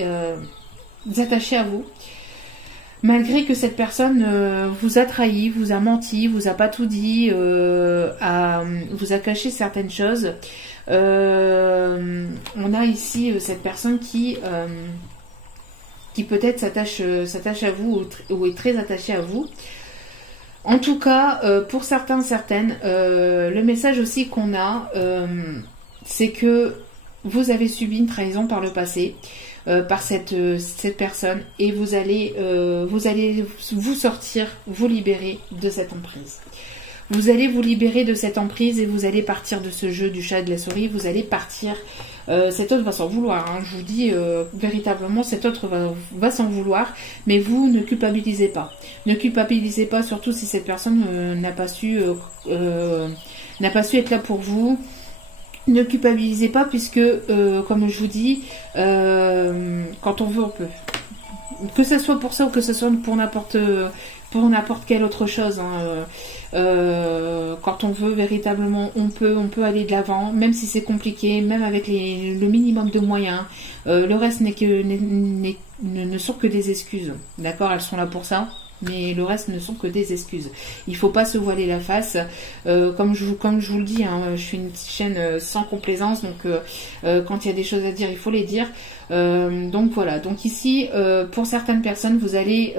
attachée à vous. Malgré que cette personne vous a trahi, vous a menti, vous a pas tout dit, vous a caché certaines choses. On a ici cette personne qui peut-être s'attache à vous ou est très attachée à vous. En tout cas, pour certains, certaines, le message aussi qu'on a, c'est que vous avez subi une trahison par le passé. Par cette personne et vous allez vous sortir, vous libérer de cette emprise. Vous allez vous libérer de cette emprise et vous allez partir de ce jeu du chat et de la souris. Vous allez partir. Cet autre va s'en vouloir. Hein, je vous dis véritablement, cet autre va s'en vouloir. Mais vous ne culpabilisez pas. Ne culpabilisez pas, surtout si cette personne n'a pas su être là pour vous. Ne culpabilisez pas puisque, comme je vous dis, quand on veut, on peut. Que ce soit pour ça ou que ce soit pour n'importe quelle autre chose. Hein, quand on veut véritablement, on peut aller de l'avant, même si c'est compliqué, même avec le minimum de moyens. Le reste ne sont que des excuses. D'accord, elles sont là pour ça. Mais le reste ne sont que des excuses. Il ne faut pas se voiler la face. Comme je vous le dis, hein, je suis une chaîne sans complaisance, donc quand il y a des choses à dire, il faut les dire. Donc voilà. Donc ici, pour certaines personnes, vous allez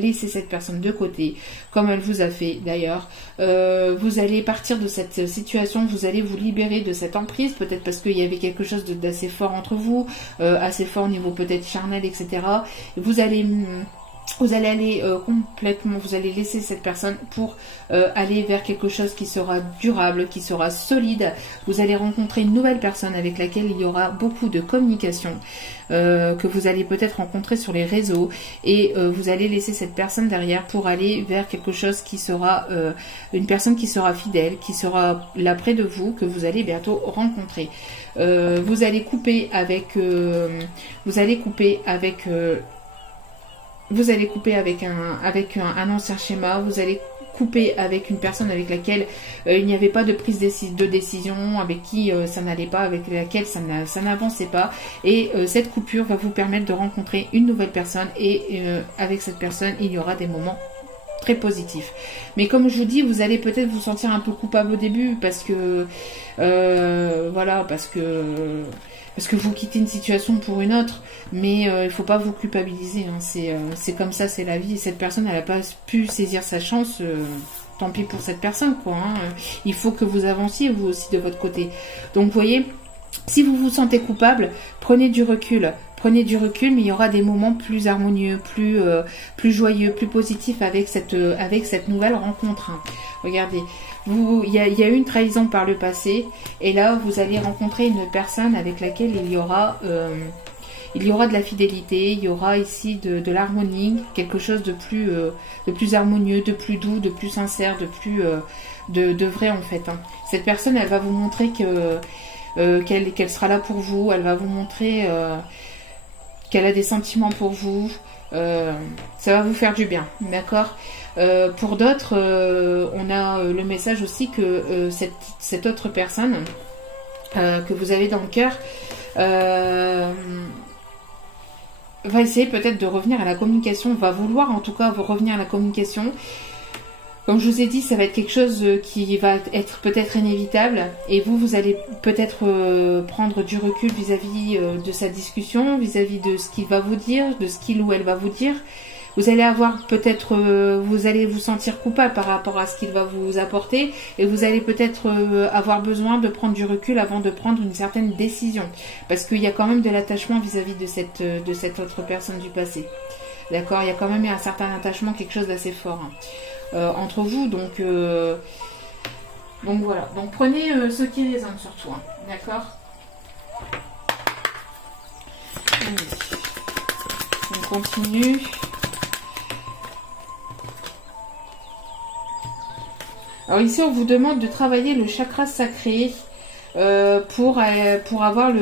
laisser cette personne de côté, comme elle vous a fait d'ailleurs. Vous allez partir de cette situation, vous allez vous libérer de cette emprise, peut-être parce qu'il y avait quelque chose d'assez fort entre vous, assez fort au niveau peut-être charnel, etc. Vous allez aller complètement, vous allez laisser cette personne pour aller vers quelque chose qui sera durable, qui sera solide. Vous allez rencontrer une nouvelle personne avec laquelle il y aura beaucoup de communication, que vous allez peut-être rencontrer sur les réseaux, et vous allez laisser cette personne derrière pour aller vers quelque chose qui sera une personne qui sera fidèle, qui sera là près de vous, que vous allez bientôt rencontrer. Vous allez couper avec un ancien schéma, vous allez couper avec une personne avec laquelle il n'y avait pas de prise de décision, avec qui ça n'allait pas, avec laquelle ça n'avançait pas, et cette coupure va vous permettre de rencontrer une nouvelle personne, et avec cette personne il y aura des moments très positifs. Mais comme je vous dis, vous allez peut-être vous sentir un peu coupable au début parce que parce que vous quittez une situation pour une autre, mais il ne faut pas vous culpabiliser, hein. C'est comme ça, c'est la vie. Cette personne, elle n'a pas pu saisir sa chance, tant pis pour cette personne, quoi, hein. Il faut que vous avanciez, vous aussi, de votre côté. Donc, vous voyez, si vous vous sentez coupable, prenez du recul. Prenez du recul, mais il y aura des moments plus harmonieux, plus joyeux, plus positifs avec cette nouvelle rencontre, hein. Regardez, il y a eu une trahison par le passé, et là vous allez rencontrer une personne avec laquelle il y aura de la fidélité, il y aura ici de l'harmonie, quelque chose de plus harmonieux, de plus doux, de plus sincère, de vrai en fait, hein. Cette personne, elle va vous montrer qu'elle sera là pour vous, elle va vous montrer qu'elle a des sentiments pour vous, ça va vous faire du bien, d'accord. Pour d'autres, on a le message aussi que cette autre personne que vous avez dans le cœur va essayer peut-être de revenir à la communication, va vouloir en tout cas revenir à la communication. Comme je vous ai dit, ça va être quelque chose qui va être peut-être inévitable. Et vous allez peut-être prendre du recul vis-à-vis de sa discussion, vis-à-vis de ce qu'il va vous dire, de ce qu'il ou elle va vous dire. Vous allez avoir peut-être, vous allez vous sentir coupable par rapport à ce qu'il va vous apporter. Et vous allez peut-être avoir besoin de prendre du recul avant de prendre une certaine décision. Parce qu'il y a quand même de l'attachement vis-à-vis de cette autre personne du passé. D'accord? Il y a quand même un certain attachement, quelque chose d'assez fort. Entre vous, donc voilà, donc prenez ce qui résonne surtout, hein. D'accord, on continue. Alors ici on vous demande de travailler le chakra sacré pour avoir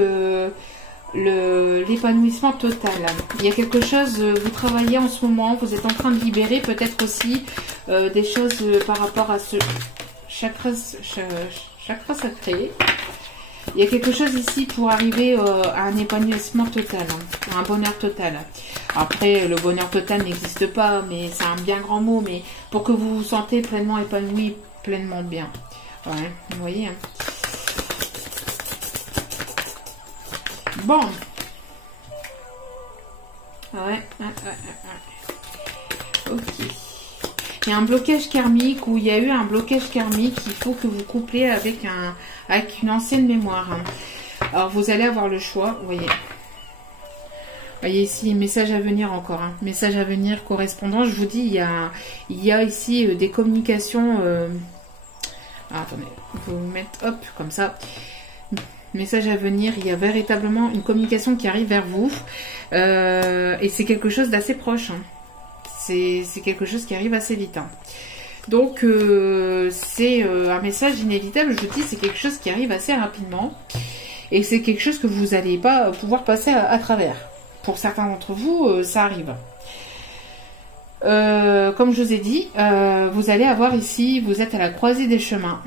l'épanouissement total. Il y a quelque chose, vous travaillez en ce moment, vous êtes en train de libérer peut-être aussi des choses par rapport à ce chakra sacré. Il y a quelque chose ici pour arriver à un épanouissement total, à un bonheur total. Après, le bonheur total n'existe pas, mais c'est un bien grand mot, mais pour que vous vous sentez pleinement épanoui, pleinement bien. Ouais, vous voyez, hein. Bon. Ouais. Ok. Il y a un blocage karmique, ou il y a eu un blocage karmique, il faut que vous couplez avec une ancienne mémoire. Alors vous allez avoir le choix, vous voyez. Vous voyez ici, message à venir encore, hein. Message à venir correspondant. Je vous dis, il y a ici des communications. Attendez, je vais vous mettre, hop, comme ça. Message à venir, il y a véritablement une communication qui arrive vers vous. Et c'est quelque chose d'assez proche, hein. C'est quelque chose qui arrive assez vite, hein. Donc, c'est un message inévitable. Je vous dis, c'est quelque chose qui arrive assez rapidement. Et c'est quelque chose que vous n'allez pas pouvoir passer à travers. Pour certains d'entre vous, ça arrive. Comme je vous ai dit, vous allez avoir ici, vous êtes à la croisée des chemins.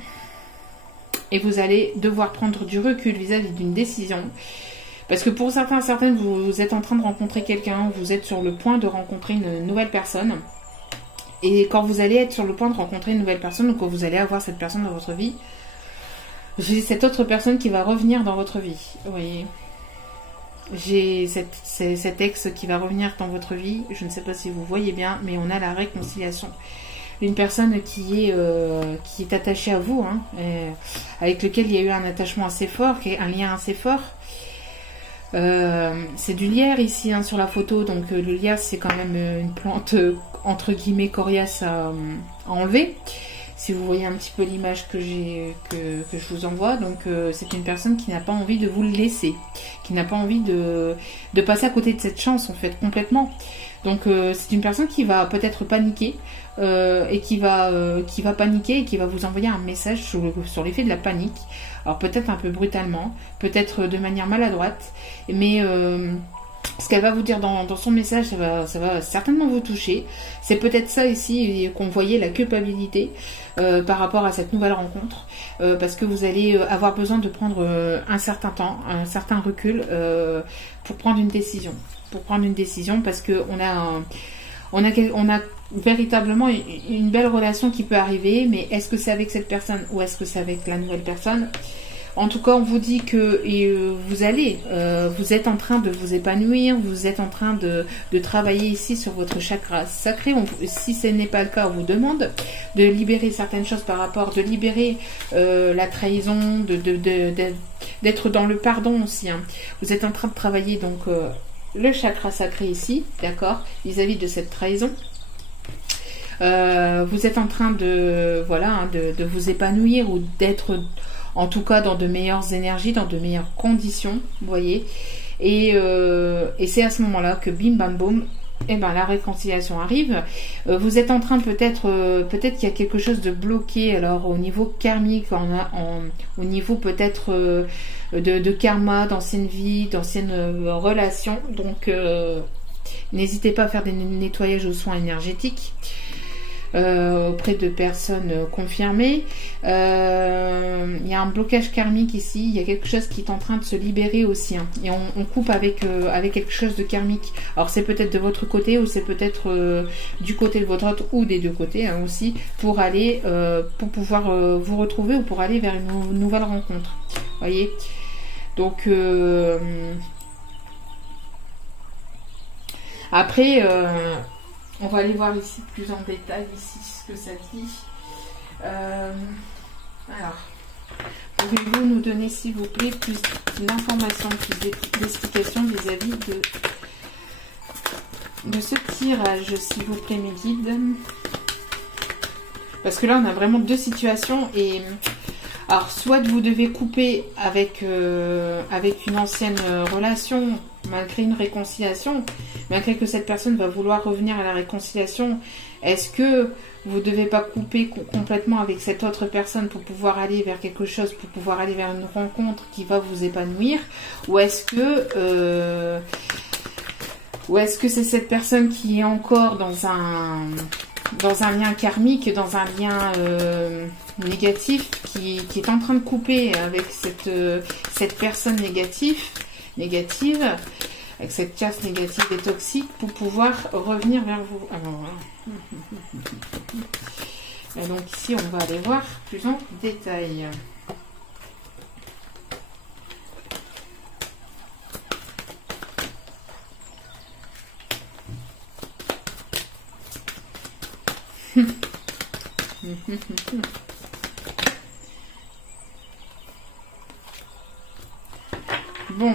Et vous allez devoir prendre du recul vis-à-vis d'une décision. Parce que pour certains, certaines, vous êtes en train de rencontrer quelqu'un, vous êtes sur le point de rencontrer une nouvelle personne. Et quand vous allez être sur le point de rencontrer une nouvelle personne, ou quand vous allez avoir cette personne dans votre vie, j'ai cette autre personne qui va revenir dans votre vie. Vous voyez, j'ai cet ex qui va revenir dans votre vie. Je ne sais pas si vous voyez bien, mais on a la réconciliation. Une personne qui est attachée à vous, hein, avec lequel il y a eu un attachement assez fort, un lien assez fort. C'est du lierre ici, hein, sur la photo. Donc le lierre, c'est quand même une plante entre guillemets coriace à enlever. Si vous voyez un petit peu l'image que je vous envoie, donc c'est une personne qui n'a pas envie de vous le laisser, qui n'a pas envie de passer à côté de cette chance en fait complètement. Donc c'est une personne qui va peut-être paniquer et qui va paniquer et qui va vous envoyer un message sur l'effet de la panique. Alors peut-être un peu brutalement, peut-être de manière maladroite, mais ce qu'elle va vous dire dans son message, ça va certainement vous toucher. C'est peut-être ça ici qu'on voyait, la culpabilité par rapport à cette nouvelle rencontre, parce que vous allez avoir besoin de prendre un certain temps, un certain recul pour prendre une décision. Parce que on a véritablement une belle relation qui peut arriver, mais est-ce que c'est avec cette personne ou est-ce que c'est avec la nouvelle personne? En tout cas, on vous dit que vous êtes en train de vous épanouir, vous êtes en train de travailler ici sur votre chakra sacré. Si ce n'est pas le cas, on vous demande de libérer certaines choses par rapport, de libérer la trahison, d'être dans le pardon aussi, hein. Vous êtes en train de travailler donc le chakra sacré ici, d'accord, vis-à-vis de cette trahison. Vous êtes en train de vous épanouir ou d'être en tout cas dans de meilleures énergies, dans de meilleures conditions, vous voyez. Et c'est à ce moment-là que bim bam boum, la réconciliation arrive. Vous êtes en train peut-être qu'il y a quelque chose de bloqué, alors au niveau karmique, au niveau peut-être de karma, d'anciennes vies, d'anciennes relations. Donc n'hésitez pas à faire des nettoyages aux soins énergétiques. auprès de personnes confirmées. Il y a un blocage karmique ici, il y a quelque chose qui est en train de se libérer aussi, hein. Et on coupe avec quelque chose de karmique. Alors c'est peut-être de votre côté ou c'est peut-être du côté de votre autre ou des deux côtés, hein, aussi, pour aller, pour pouvoir vous retrouver ou pour aller vers une nouvelle rencontre. Voyez. Donc après, on va aller voir ici plus en détail ici ce que ça dit. Alors, pouvez-vous nous donner s'il vous plaît plus d'informations, plus d'explications vis-à-vis de ce tirage, s'il vous plaît, mes guides? Parce que là, on a vraiment deux situations et... Alors, soit vous devez couper avec une ancienne relation, malgré une réconciliation, malgré que cette personne va vouloir revenir à la réconciliation. Est-ce que vous ne devez pas couper complètement avec cette autre personne pour pouvoir aller vers quelque chose, pour pouvoir aller vers une rencontre qui va vous épanouir? Ou est-ce que c'est cette personne qui est encore dans un lien karmique, dans un lien négatif, qui est en train de couper avec cette personne négative, avec cette carte négative et toxique, pour pouvoir revenir vers vous. Alors, voilà. Et donc ici, on va aller voir plus en détail. Bon.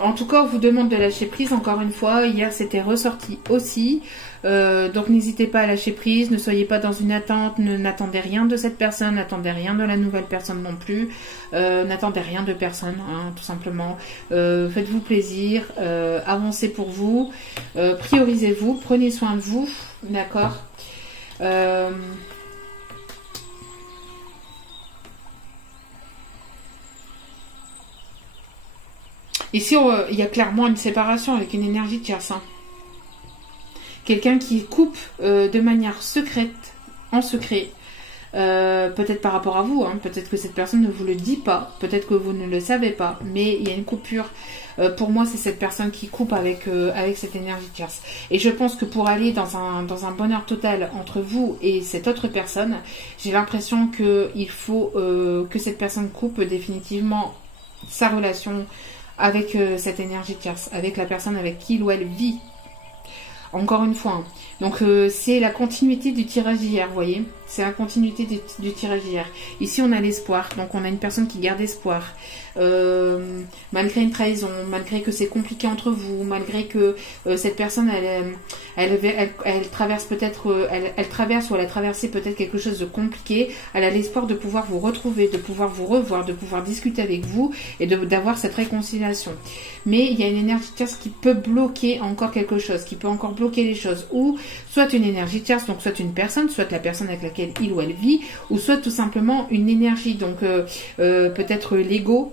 En tout cas, on vous demande de lâcher prise. Encore une fois, hier c'était ressorti aussi. Donc n'hésitez pas à lâcher prise. Ne soyez pas dans une attente. N'attendez rien de cette personne. N'attendez rien de la nouvelle personne non plus. N'attendez rien de personne, hein, tout simplement. Faites-vous plaisir. Avancez pour vous. Priorisez-vous. Prenez soin de vous. D'accord. Ici, il y a clairement une séparation avec une énergie tierce. Hein. Quelqu'un qui coupe de manière secrète, en secret, peut-être par rapport à vous, hein, peut-être que cette personne ne vous le dit pas, peut-être que vous ne le savez pas, mais il y a une coupure. Pour moi, c'est cette personne qui coupe avec cette énergie tierce. Et je pense que pour aller dans un bonheur total entre vous et cette autre personne, j'ai l'impression qu'il faut que cette personne coupe définitivement sa relation avec cette énergie tierce, avec la personne avec qui il ou elle vit. Encore une fois. Hein. Donc, c'est la continuité du tirage d'hier, vous voyez. C'est la continuité du tirage d'hier. Ici, on a l'espoir. Donc, on a une personne qui garde espoir. Malgré une trahison, malgré que c'est compliqué entre vous, malgré que cette personne, elle traverse peut-être, elle traverse ou elle a traversé peut-être quelque chose de compliqué. Elle a l'espoir de pouvoir vous retrouver, de pouvoir vous revoir, de pouvoir discuter avec vous et d'avoir cette réconciliation. Mais il y a une énergie tierce qui peut bloquer encore quelque chose, qui peut encore bloquer les choses. Ou soit une énergie tierce, donc soit une personne, soit la personne avec laquelle il ou elle vit, ou soit tout simplement une énergie, donc peut-être l'ego,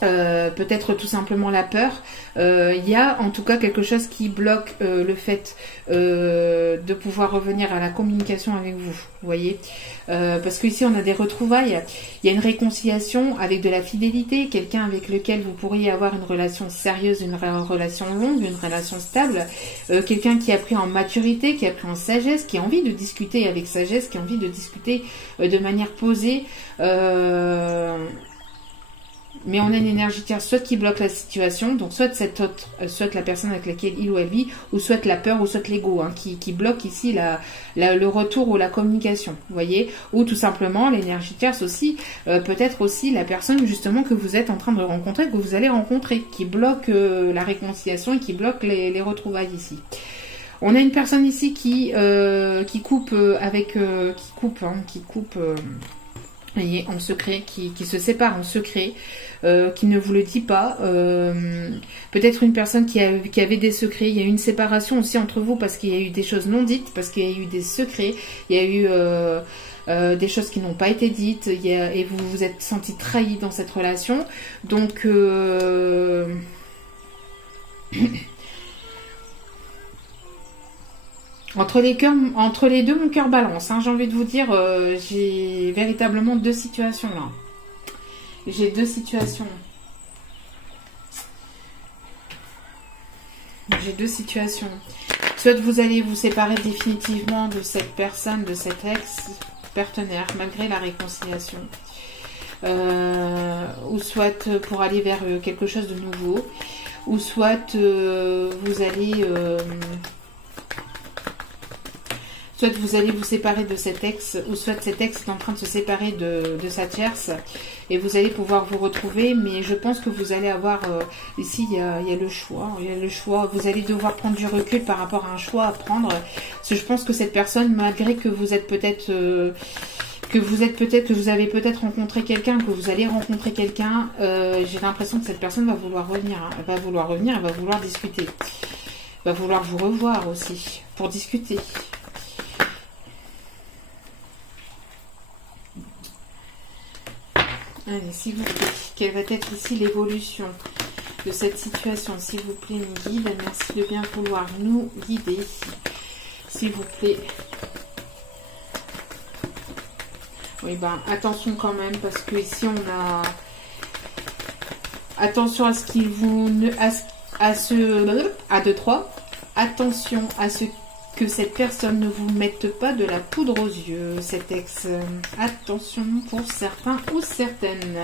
peut-être tout simplement la peur. Il y a en tout cas quelque chose qui bloque le fait de pouvoir revenir à la communication avec vous, vous voyez, parce qu'ici on a des retrouvailles, il y a une réconciliation avec de la fidélité, quelqu'un avec lequel vous pourriez avoir une relation sérieuse, une relation longue, une relation stable, quelqu'un qui a pris en maturité, qui a pris en sagesse, qui a envie de discuter avec sagesse, qui a envie de discuter de manière posée, mais on a une énergie tierce soit qui bloque la situation, donc soit cette autre, soit la personne avec laquelle il ou elle vit, ou soit la peur, ou soit l'ego, hein, qui bloque ici le retour ou la communication, vous voyez, ou tout simplement l'énergie tierce aussi, peut-être aussi la personne justement que vous êtes en train de rencontrer, que vous allez rencontrer, qui bloque la réconciliation et qui bloque les retrouvailles ici. On a une personne ici qui coupe voyez, en secret, qui se sépare en secret, qui ne vous le dit pas. Peut-être une personne qui avait des secrets. Il y a eu une séparation aussi entre vous parce qu'il y a eu des choses non dites, parce qu'il y a eu des secrets. Il y a eu des choses qui n'ont pas été dites. Et vous vous êtes senti trahi dans cette relation. Donc... Entre les deux, mon cœur balance. Hein, j'ai envie de vous dire, j'ai véritablement deux situations là. J'ai deux situations. J'ai deux situations. Soit vous allez vous séparer définitivement de cette personne, de cet ex-partenaire, malgré la réconciliation. Ou soit pour aller vers quelque chose de nouveau. Ou soit vous allez... soit vous allez vous séparer de cet ex, ou soit cet ex est en train de se séparer de sa tierce, et vous allez pouvoir vous retrouver, mais je pense que vous allez avoir, ici il y a le choix, vous allez devoir prendre du recul par rapport à un choix à prendre, parce que je pense que cette personne, malgré que vous êtes peut-être, que vous avez peut-être rencontré quelqu'un, que vous allez rencontrer quelqu'un, j'ai l'impression que cette personne va vouloir revenir, hein. Elle va vouloir discuter, elle va vouloir vous revoir aussi, pour discuter. Allez, s'il vous plaît, quelle va être ici l'évolution de cette situation? S'il vous plaît, mes guides, merci de bien vouloir nous guider. S'il vous plaît. Oui, ben, attention quand même, parce que ici, on a... Attention à ce qu'il vous... À 2, 3. Attention à ce que cette personne ne vous mette pas de la poudre aux yeux, cet ex. Attention pour certains ou certaines.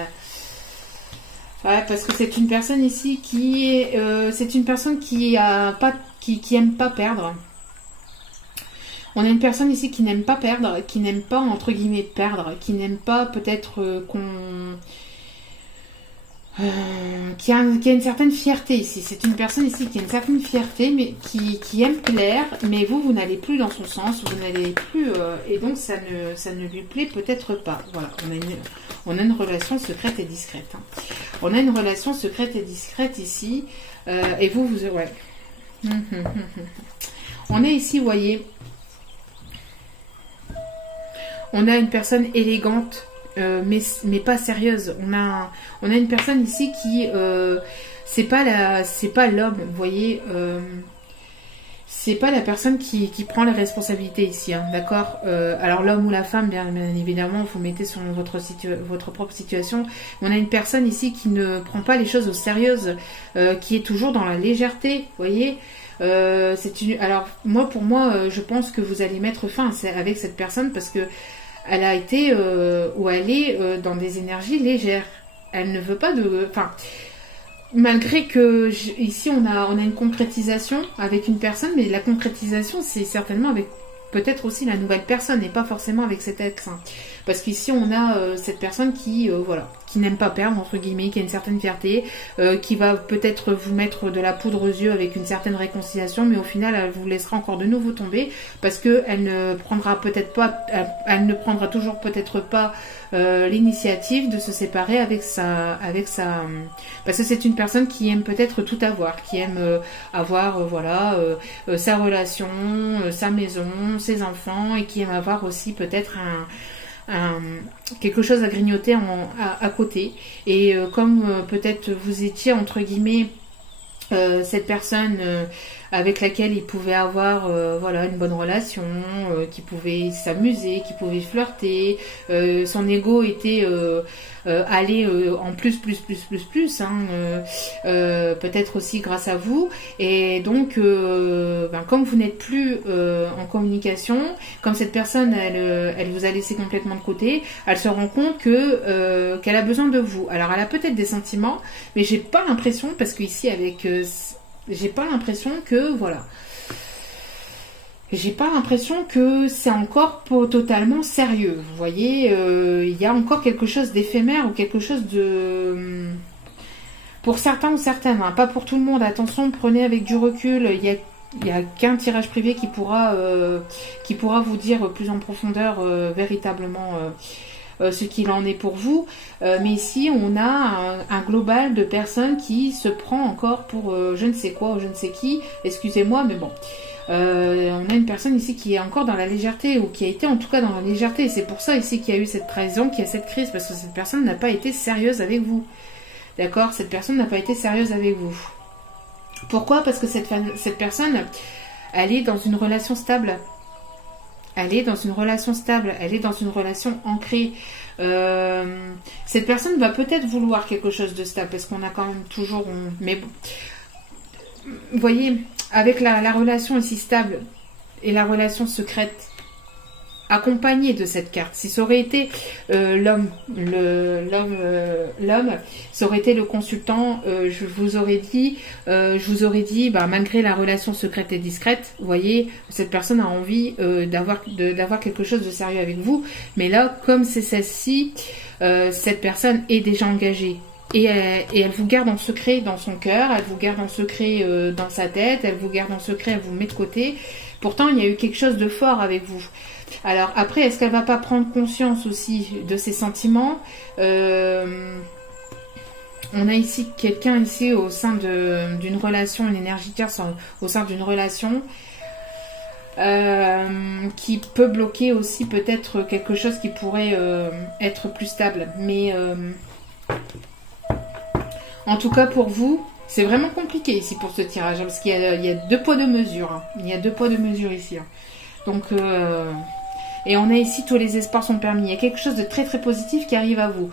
Ouais, parce que c'est une personne ici qui est... c'est une personne qui aime pas perdre. On a une personne ici qui n'aime pas perdre, qui n'aime pas, entre guillemets, perdre, qui n'aime pas peut-être qui a une certaine fierté ici. C'est une personne ici qui a une certaine fierté, mais qui aime plaire, mais vous n'allez plus dans son sens, vous n'allez plus, et donc ça ne lui plaît peut-être pas. Voilà, on a une relation secrète et discrète. Hein. On a une relation secrète et discrète ici, et ouais. On est ici, vous voyez, on a une personne élégante, mais pas sérieuse. On a une personne ici qui c'est pas l'homme, vous voyez, c'est pas la personne qui prend les responsabilités ici, hein, d'accord. Alors l'homme ou la femme, bien évidemment, vous mettez sur votre propre situation. On a une personne ici qui ne prend pas les choses au sérieux, qui est toujours dans la légèreté, vous voyez. Alors pour moi, je pense que vous allez mettre fin avec cette personne parce que elle a été ou elle est dans des énergies légères. Elle ne veut pas de... Enfin, malgré que ici on a une concrétisation avec une personne, mais la concrétisation c'est certainement avec peut-être aussi la nouvelle personne et pas forcément avec cet ex. Hein. Parce qu'ici on a cette personne qui voilà, qui n'aime pas perdre entre guillemets, qui a une certaine fierté, qui va peut-être vous mettre de la poudre aux yeux avec une certaine réconciliation, mais au final elle vous laissera encore de nouveau tomber parce que elle ne prendra peut-être pas, elle ne prendra toujours peut-être pas l'initiative de se séparer avec sa parce que c'est une personne qui aime peut-être tout avoir, qui aime avoir voilà sa relation, sa maison, ses enfants, et qui aime avoir aussi peut-être quelque chose à grignoter à côté. Et comme peut-être vous étiez entre guillemets cette personne avec laquelle il pouvait avoir voilà, une bonne relation, qui pouvait s'amuser, qui pouvait flirter, son ego était allé en plus, hein, peut-être aussi grâce à vous, et donc comme vous n'êtes plus en communication, comme cette personne elle vous a laissé complètement de côté, elle se rend compte que qu'elle a besoin de vous. Alors elle a peut-être des sentiments, mais j'ai pas l'impression, parce que ici avec j'ai pas l'impression que voilà, j'ai pas l'impression que c'est encore pas totalement sérieux. Vous voyez, il y a encore quelque chose d'éphémère ou quelque chose de... Pour certains ou certaines, hein, pas pour tout le monde. Attention, prenez avec du recul. Il y a qu'un tirage privé qui pourra vous dire plus en profondeur véritablement ce qu'il en est pour vous. Mais ici, on a un global de personnes qui se prend encore pour je ne sais quoi ou je ne sais qui. Excusez-moi, mais bon. On a une personne ici qui est encore dans la légèreté, ou qui a été en tout cas dans la légèreté, et c'est pour ça ici qu'il y a eu cette trahison, qu'il y a cette crise, parce que cette personne n'a pas été sérieuse avec vous, d'accord. Cette personne n'a pas été sérieuse avec vous. Pourquoi? Parce que cette personne, elle est dans une relation stable. Elle est dans une relation stable, elle est dans une relation ancrée. Cette personne va peut-être vouloir quelque chose de stable, parce qu'on a quand même toujours... Mais bon, vous voyez, avec la relation ici stable et la relation secrète, accompagné de cette carte. Si ça aurait été l'homme, ça aurait été le consultant, je vous aurais dit, bah, malgré la relation secrète et discrète, vous voyez, cette personne a envie d'avoir quelque chose de sérieux avec vous. Mais là, comme c'est celle-ci, cette personne est déjà engagée. Et elle vous garde en secret dans son cœur, elle vous garde en secret dans sa tête, elle vous garde en secret, elle vous met de côté. Pourtant, il y a eu quelque chose de fort avec vous. Alors après, est-ce qu'elle va pas prendre conscience aussi de ses sentiments? On a ici quelqu'un ici au sein d'une relation, une énergie tierce au sein d'une relation qui peut bloquer aussi peut-être quelque chose qui pourrait être plus stable. Mais en tout cas pour vous, c'est vraiment compliqué ici pour ce tirage, hein, parce qu'il y a deux poids deux mesures. Hein. Il y a deux poids deux mesures ici. Hein. Donc et on a ici tous les espoirs sont permis. Il y a quelque chose de très très positif qui arrive à vous.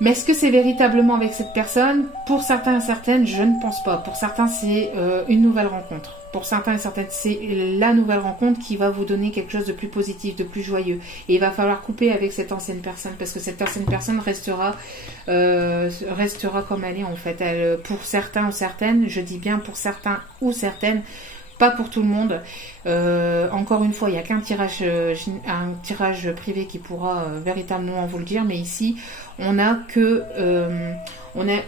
Mais est-ce que c'est véritablement avec cette personne? Pour certains et certaines, je ne pense pas. Pour certains, c'est une nouvelle rencontre. Pour certains et certaines, c'est la nouvelle rencontre qui va vous donner quelque chose de plus positif, de plus joyeux. Et il va falloir couper avec cette ancienne personne, parce que cette ancienne personne restera comme elle est en fait. Pour certains ou certaines, je dis bien pour certains ou certaines, pas pour tout le monde. Encore une fois, il n'y a qu'un tirage privé qui pourra véritablement vous le dire. Mais ici, on a que on a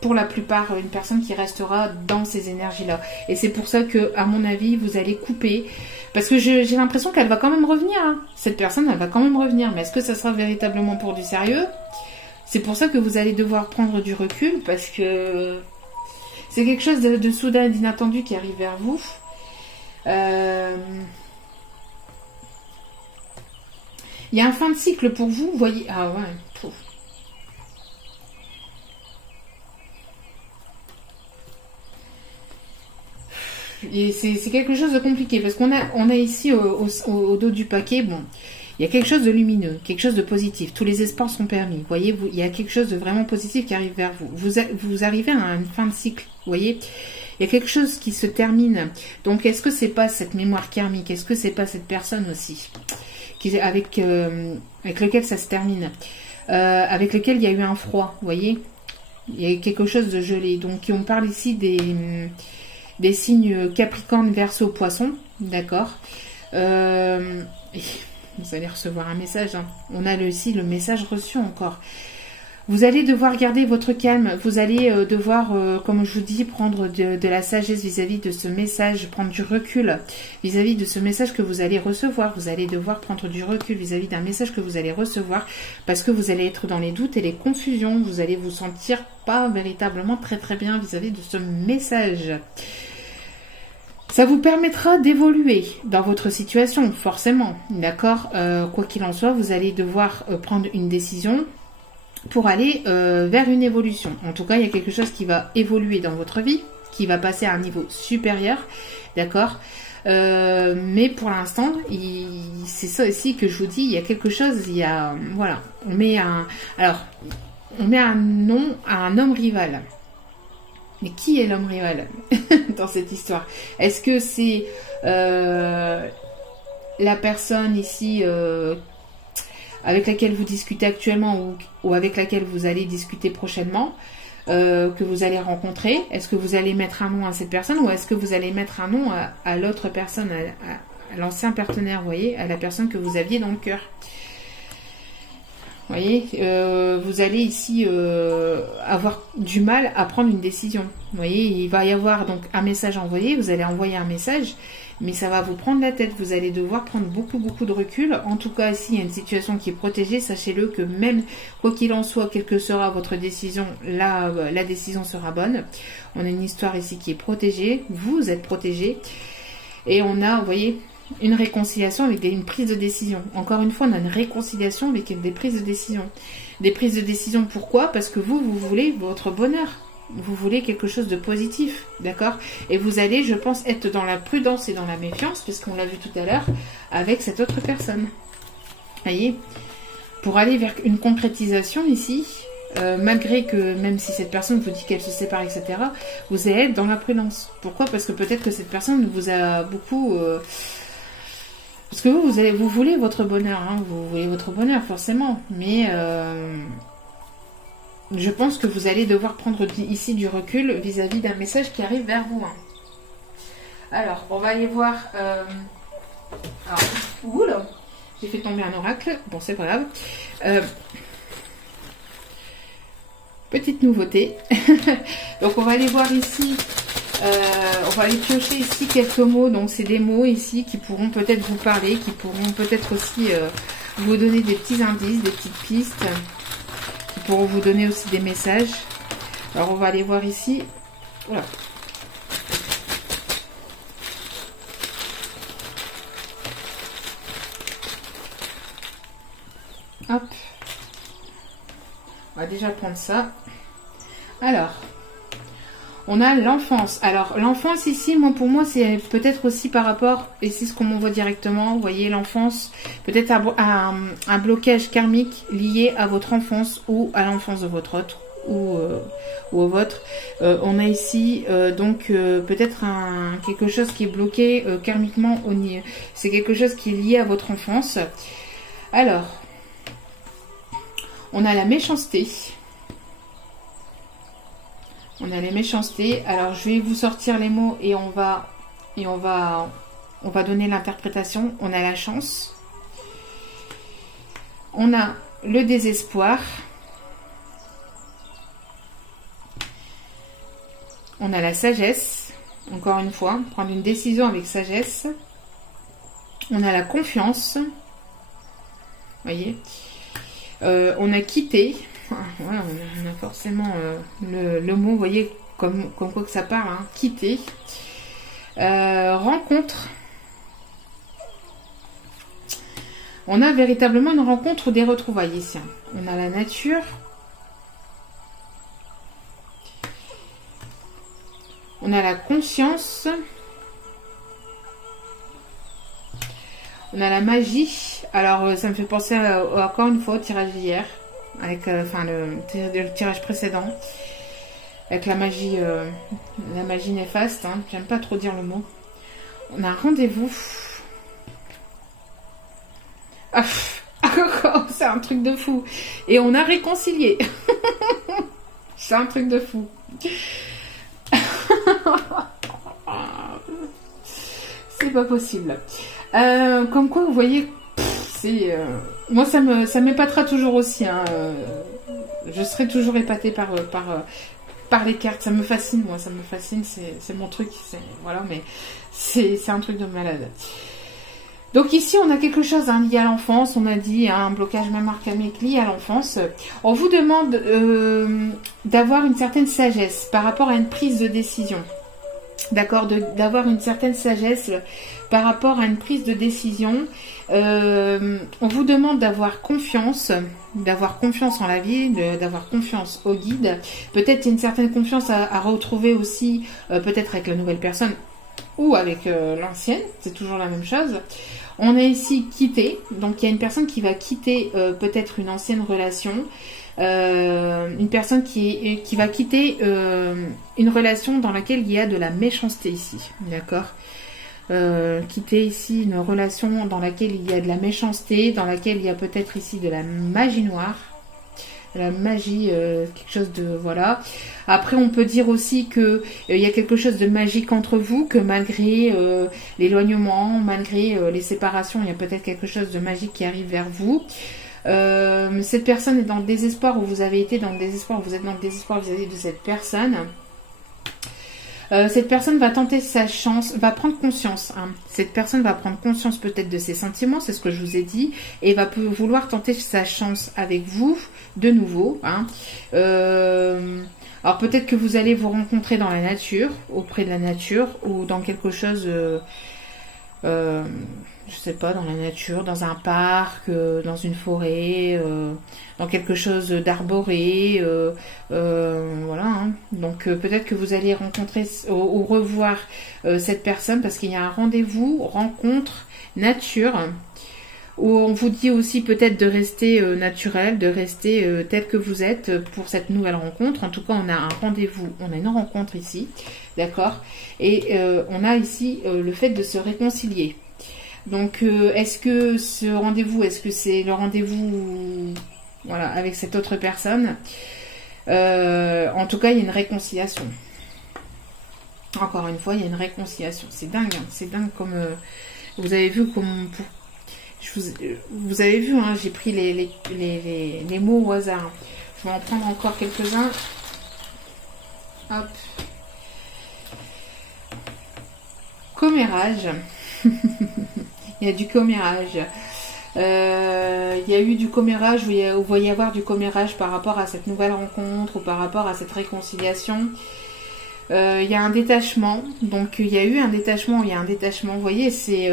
pour la plupart une personne qui restera dans ces énergies-là. Et c'est pour ça que, à mon avis, vous allez couper. Parce que j'ai l'impression qu'elle va quand même revenir. Hein. Cette personne, elle va quand même revenir. Mais est-ce que ça sera véritablement pour du sérieux? C'est pour ça que vous allez devoir prendre du recul, parce que c'est quelque chose de soudain et d'inattendu qui arrive vers vous. Il y a un fin de cycle pour vous, vous voyez. Ah ouais. Pouf. C'est quelque chose de compliqué, parce qu'on a ici au dos du paquet, bon, il y a quelque chose de lumineux, quelque chose de positif. Tous les espoirs sont permis. Vous voyez, il y a quelque chose de vraiment positif qui arrive vers vous. Vous arrivez à une fin de cycle, vous voyez. Il y a quelque chose qui se termine. Donc, est-ce que c'est pas cette mémoire karmique? Est-ce que c'est pas cette personne aussi avec lequel ça se termine, avec lequel il y a eu un froid, vous voyez? Il y a quelque chose de gelé. Donc, on parle ici des signes Capricorne, Verseau, Poisson, d'accord. Vous allez recevoir un message. Hein. On a aussi le message reçu encore. Vous allez devoir garder votre calme. Vous allez devoir, comme je vous dis, prendre de la sagesse vis-à-vis de ce message, prendre du recul vis-à-vis de ce message que vous allez recevoir. Vous allez devoir prendre du recul vis-à-vis d'un message que vous allez recevoir, parce que vous allez être dans les doutes et les confusions. Vous allez vous sentir pas véritablement très très bien vis-à-vis de ce message. Ça vous permettra d'évoluer dans votre situation, forcément, d'accord. Quoi qu'il en soit, vous allez devoir prendre une décision pour aller vers une évolution. En tout cas, il y a quelque chose qui va évoluer dans votre vie, qui va passer à un niveau supérieur, d'accord. Mais pour l'instant, c'est ça aussi que je vous dis, il y a quelque chose, voilà, on met un nom à un homme rival. Mais qui est l'homme rival dans cette histoire? Est-ce que c'est la personne ici avec laquelle vous discutez actuellement ou avec laquelle vous allez discuter prochainement, que vous allez rencontrer? Est-ce que vous allez mettre un nom à cette personne, ou est-ce que vous allez mettre un nom à l'autre personne, à l'ancien partenaire, vous voyez, à la personne que vous aviez dans le cœur? Vous voyez, vous allez ici avoir du mal à prendre une décision. Vous voyez, il va y avoir donc un message envoyé, vous allez envoyer un message, mais ça va vous prendre la tête. Vous allez devoir prendre beaucoup de recul. En tout cas, ici, il y a une situation qui est protégée. Sachez-le que même, quoi qu'il en soit, quelle que sera votre décision, la décision sera bonne. On a une histoire ici qui est protégée. Vous êtes protégé. Et on a, vous voyez, une réconciliation avec une prise de décision. Encore une fois, on a une réconciliation avec des prises de décision. Des prises de décision, pourquoi? Parce que vous voulez votre bonheur. vous voulez quelque chose de positif, d'accord? Et vous allez, je pense, être dans la prudence et dans la méfiance, puisqu'on l'a vu tout à l'heure, avec cette autre personne. Voyez? Pour aller vers une concrétisation ici, malgré que, même si cette personne vous dit qu'elle se sépare, etc., vous allez être dans la prudence. Pourquoi? Parce que peut-être que cette personne vous a beaucoup... parce que vous voulez votre bonheur, hein, vous voulez votre bonheur, forcément, mais... je pense que vous allez devoir prendre ici du recul vis-à-vis d'un message qui arrive vers vous. Hein. Alors, on va aller voir... Alors, oula, j'ai fait tomber un oracle. Bon, c'est pas grave. Petite nouveauté. Donc, on va aller voir ici... on va aller piocher ici quelques mots. Donc, c'est des mots ici qui pourront peut-être vous parler, qui pourront peut-être aussi vous donner des petits indices, des petites pistes, qui pourront vous donner aussi des messages. Alors, on va aller voir ici. Voilà. Hop. On va déjà prendre ça. Alors, on a l'enfance. Alors, l'enfance ici, moi, pour moi, c'est peut-être aussi par rapport, et c'est ce qu'on m'envoie directement, vous voyez, l'enfance, peut-être un blocage karmique lié à votre enfance ou à l'enfance de votre autre, ou au vôtre. On a ici, donc, peut-être quelque chose qui est bloqué karmiquement au niveau. C'est quelque chose qui est lié à votre enfance. Alors, on a la méchanceté. On a les méchancetés. Alors, je vais vous sortir les mots et on va donner l'interprétation. On a la chance. On a le désespoir. On a la sagesse. Encore une fois, prendre une décision avec sagesse. On a la confiance. Vous voyez. On a quitté. Voilà, on a forcément le mot, vous voyez, comme quoi que ça parle, hein, quitter. Rencontre. On a véritablement une rencontre ou des retrouvailles ici. On a la nature. On a la conscience. On a la magie. Alors, ça me fait penser encore une fois au tirage d'hier. Avec le tirage précédent, avec la magie néfaste, hein. J'aime pas trop dire le mot. On a un rendez-vous. Ah, c'est un truc de fou. Et on a réconcilié. C'est un truc de fou. C'est pas possible. Comme quoi, vous voyez, c'est... moi, ça m'épatera toujours aussi. Hein. Je serai toujours épatée par les cartes. Ça me fascine, moi. Ça me fascine. C'est mon truc. Voilà, mais c'est un truc de malade. Donc ici, on a quelque chose lié à l'enfance. On a dit un blocage mémoire karmique lié à l'enfance. On vous demande d'avoir une certaine sagesse par rapport à une prise de décision. D'accord, d'avoir une certaine sagesse par rapport à une prise de décision. On vous demande d'avoir confiance en la vie, d'avoir confiance au guide. Peut-être une certaine confiance à retrouver aussi, peut-être avec la nouvelle personne ou avec l'ancienne, c'est toujours la même chose. On a ici quitté, donc il y a une personne qui va quitter peut-être une ancienne relation. Une personne qui va quitter une relation dans laquelle il y a de la méchanceté ici, d'accord, quitter ici une relation dans laquelle il y a de la méchanceté, dans laquelle il y a peut-être ici de la magie noire, de la magie, quelque chose de, voilà. Après, on peut dire aussi que il y a quelque chose de magique entre vous, que malgré l'éloignement, malgré les séparations, il y a peut-être quelque chose de magique qui arrive vers vous. Cette personne est dans le désespoir, ou vous avez été dans le désespoir, ou vous êtes dans le désespoir vis-à-vis de cette personne. Cette personne va tenter sa chance, va prendre conscience. Hein. Cette personne va prendre conscience peut-être de ses sentiments, c'est ce que je vous ai dit, et va vouloir tenter sa chance avec vous de nouveau. Hein. Alors peut-être que vous allez vous rencontrer dans la nature, auprès de la nature, ou dans quelque chose... je sais pas, dans la nature, dans un parc, dans une forêt, dans quelque chose d'arboré, voilà. Hein. Donc peut-être que vous allez rencontrer ou revoir cette personne parce qu'il y a un rendez-vous, rencontre, nature, où on vous dit aussi peut-être de rester naturel, de rester tel que vous êtes pour cette nouvelle rencontre. En tout cas, on a un rendez-vous, on a une rencontre ici, d'accord. Et on a ici le fait de se réconcilier. Donc, est-ce que ce rendez-vous, est-ce que c'est le rendez-vous, voilà, avec cette autre personne? En tout cas, il y a une réconciliation. Encore une fois, il y a une réconciliation. C'est dingue, hein, c'est dingue comme vous avez vu comme vous avez vu, hein, j'ai pris les mots au hasard. Je vais en prendre encore quelques-uns. Hop. Commérage. Il y a du commérage. Il y a eu du commérage, où il va y avoir du commérage par rapport à cette nouvelle rencontre ou par rapport à cette réconciliation. Il y a un détachement. Donc il y a eu un détachement, il y a un détachement. Vous voyez, c'est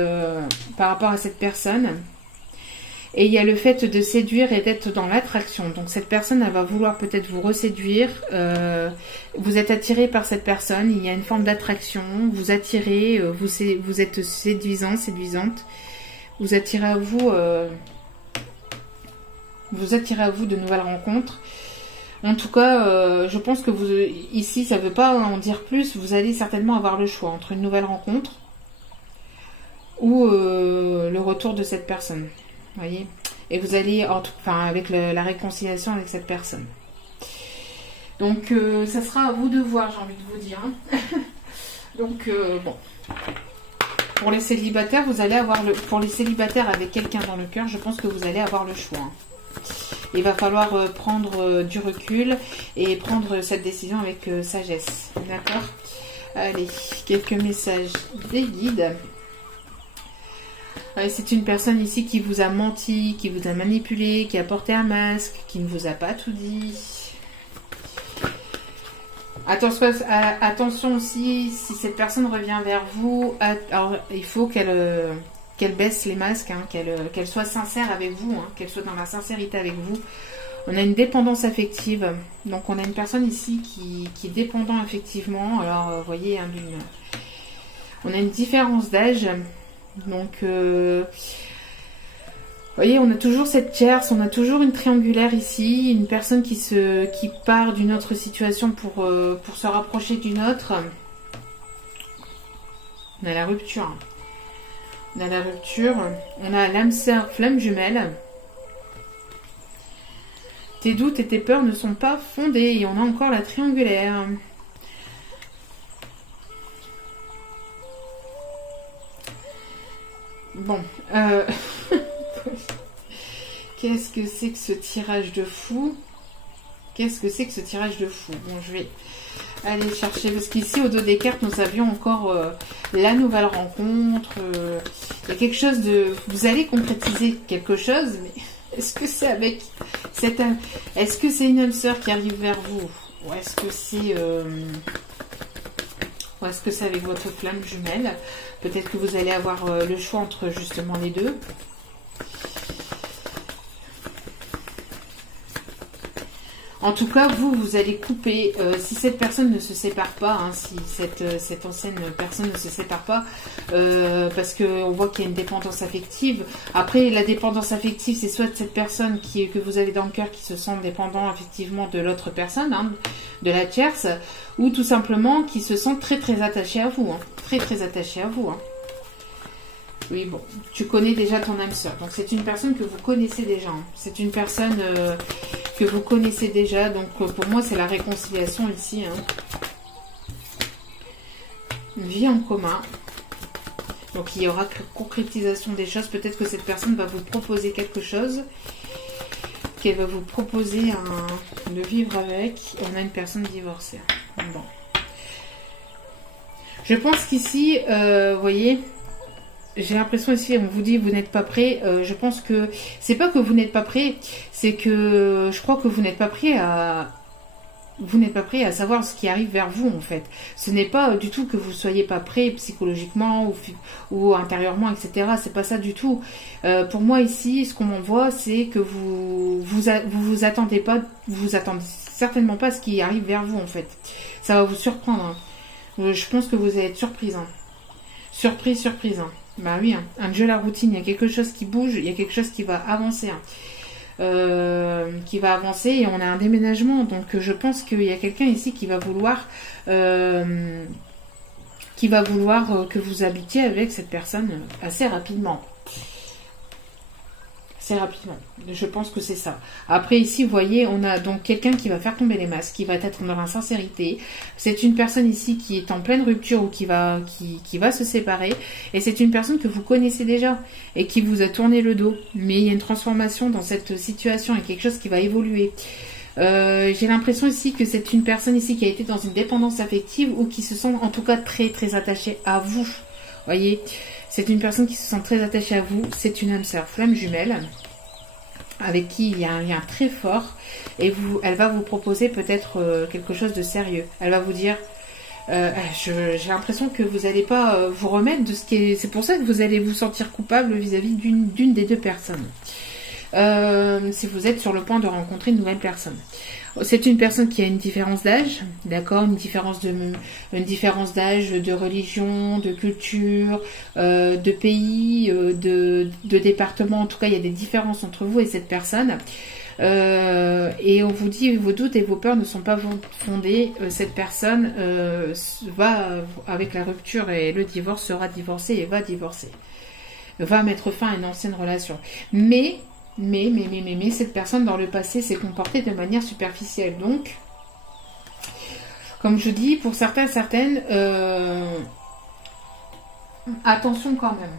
par rapport à cette personne. Et il y a le fait de séduire et d'être dans l'attraction. Donc cette personne, elle va vouloir peut-être vous reséduire. Vous êtes attiré par cette personne. Il y a une forme d'attraction. Vous attirez. Vous êtes séduisant, séduisante. Vous attirez à vous. Vous attirez à vous de nouvelles rencontres. En tout cas, je pense que vous ici, ça ne veut pas en dire plus. Vous allez certainement avoir le choix entre une nouvelle rencontre ou le retour de cette personne. Voyez, et vous allez, enfin, avec la réconciliation avec cette personne. Donc, ça sera à vous de voir, j'ai envie de vous dire. Hein. Donc, bon. Pour les célibataires, vous allez avoir pour les célibataires avec quelqu'un dans le cœur, je pense que vous allez avoir le choix. Hein. Il va falloir prendre du recul et prendre cette décision avec sagesse. D'accord ? Allez, quelques messages des guides. C'est une personne ici qui vous a menti, qui vous a manipulé, qui a porté un masque, qui ne vous a pas tout dit. Attention aussi, si cette personne revient vers vous, alors, il faut qu'elle baisse les masques, hein, qu'elle soit sincère avec vous, hein, qu'elle soit dans la sincérité avec vous. On a une dépendance affective, donc on a une personne ici qui est dépendant affectivement. Alors, vous voyez, hein, on a une différence d'âge. Donc, vous voyez, on a toujours cette tierce, on a toujours une triangulaire ici, une personne qui part d'une autre situation pour se rapprocher d'une autre. On a la rupture. On a la rupture. On a l'âme sœur, flamme jumelle. Tes doutes et tes peurs ne sont pas fondés. Et on a encore la triangulaire. Bon, qu'est-ce que c'est que ce tirage de fou? Qu'est-ce que c'est que ce tirage de fou? Bon, je vais aller chercher, parce qu'ici, au dos des cartes, nous avions encore la nouvelle rencontre. Il y a quelque chose de... Vous allez concrétiser quelque chose, mais est-ce que c'est avec cette... Est-ce que c'est une âme sœur qui arrive vers vous? Ou est-ce que c'est... Ou est-ce que c'est avec votre flamme jumelle? Peut-être que vous allez avoir le choix entre justement les deux. En tout cas, vous allez couper, si cette personne ne se sépare pas, hein, si cette ancienne personne ne se sépare pas, parce qu'on voit qu'il y a une dépendance affective. Après, la dépendance affective, c'est soit de cette personne que vous avez dans le cœur qui se sent dépendant effectivement de l'autre personne, hein, de la tierce, ou tout simplement qui se sent très très attaché à vous, hein, très très attaché à vous. Hein. Oui, bon, tu connais déjà ton âme sœur. Donc, c'est une personne que vous connaissez déjà. Hein. C'est une personne que vous connaissez déjà. Donc, pour moi, c'est la réconciliation ici. Hein. Une vie en commun. Donc, il y aura concrétisation des choses. Peut-être que cette personne va vous proposer quelque chose. Qu'elle va vous proposer de vivre avec. On a une personne divorcée. Bon. Je pense qu'ici, vous voyez... J'ai l'impression ici, on vous dit vous n'êtes pas prêt. Je pense que c'est pas que vous n'êtes pas prêt, c'est que je crois que vous n'êtes pas prêt à vous n'êtes pas prêt à savoir ce qui arrive vers vous en fait. Ce n'est pas du tout que vous soyez pas prêt psychologiquement ou intérieurement, etc. C'est pas ça du tout. Pour moi ici, ce qu'on m'envoie, c'est que vous attendez pas, vous attendez certainement pas ce qui arrive vers vous en fait. Ça va vous surprendre. Hein. Je pense que vous allez être surprise. Hein. Surprise. Hein. Bah oui, hein. Un jeu la routine, il y a quelque chose qui bouge, il y a quelque chose qui va avancer. Hein. Qui va avancer et on a un déménagement, donc je pense qu'il y a quelqu'un ici qui va vouloir que vous habitiez avec cette personne assez rapidement. Je pense que c'est ça. Après ici, vous voyez, on a donc quelqu'un qui va faire tomber les masques, qui va être dans la sincérité. C'est une personne ici qui est en pleine rupture ou qui va se séparer. Et c'est une personne que vous connaissez déjà et qui vous a tourné le dos. Mais il y a une transformation dans cette situation et quelque chose qui va évoluer. J'ai l'impression ici que c'est une personne ici qui a été dans une dépendance affective ou qui se sent en tout cas très très attachée à vous. Voyez, c'est une personne qui se sent très attachée à vous. C'est une âme sœur flamme jumelle avec qui il y a un lien très fort et elle va vous proposer peut-être quelque chose de sérieux. Elle va vous dire, j'ai l'impression que vous n'allez pas vous remettre de ce qui est... C'est pour ça que vous allez vous sentir coupable vis-à-vis d'une des deux personnes. Si vous êtes sur le point de rencontrer une nouvelle personne. C'est une personne qui a une différence d'âge, d'accord, une différence d'âge, de religion, de culture, de pays, de département. En tout cas, il y a des différences entre vous et cette personne. Et on vous dit vos doutes et vos peurs ne sont pas fondés. Cette personne va, avec la rupture et le divorce, sera divorcée et va divorcer. Va mettre fin à une ancienne relation. Mais cette personne dans le passé s'est comportée de manière superficielle. Donc, comme je dis, pour certaines, attention quand même.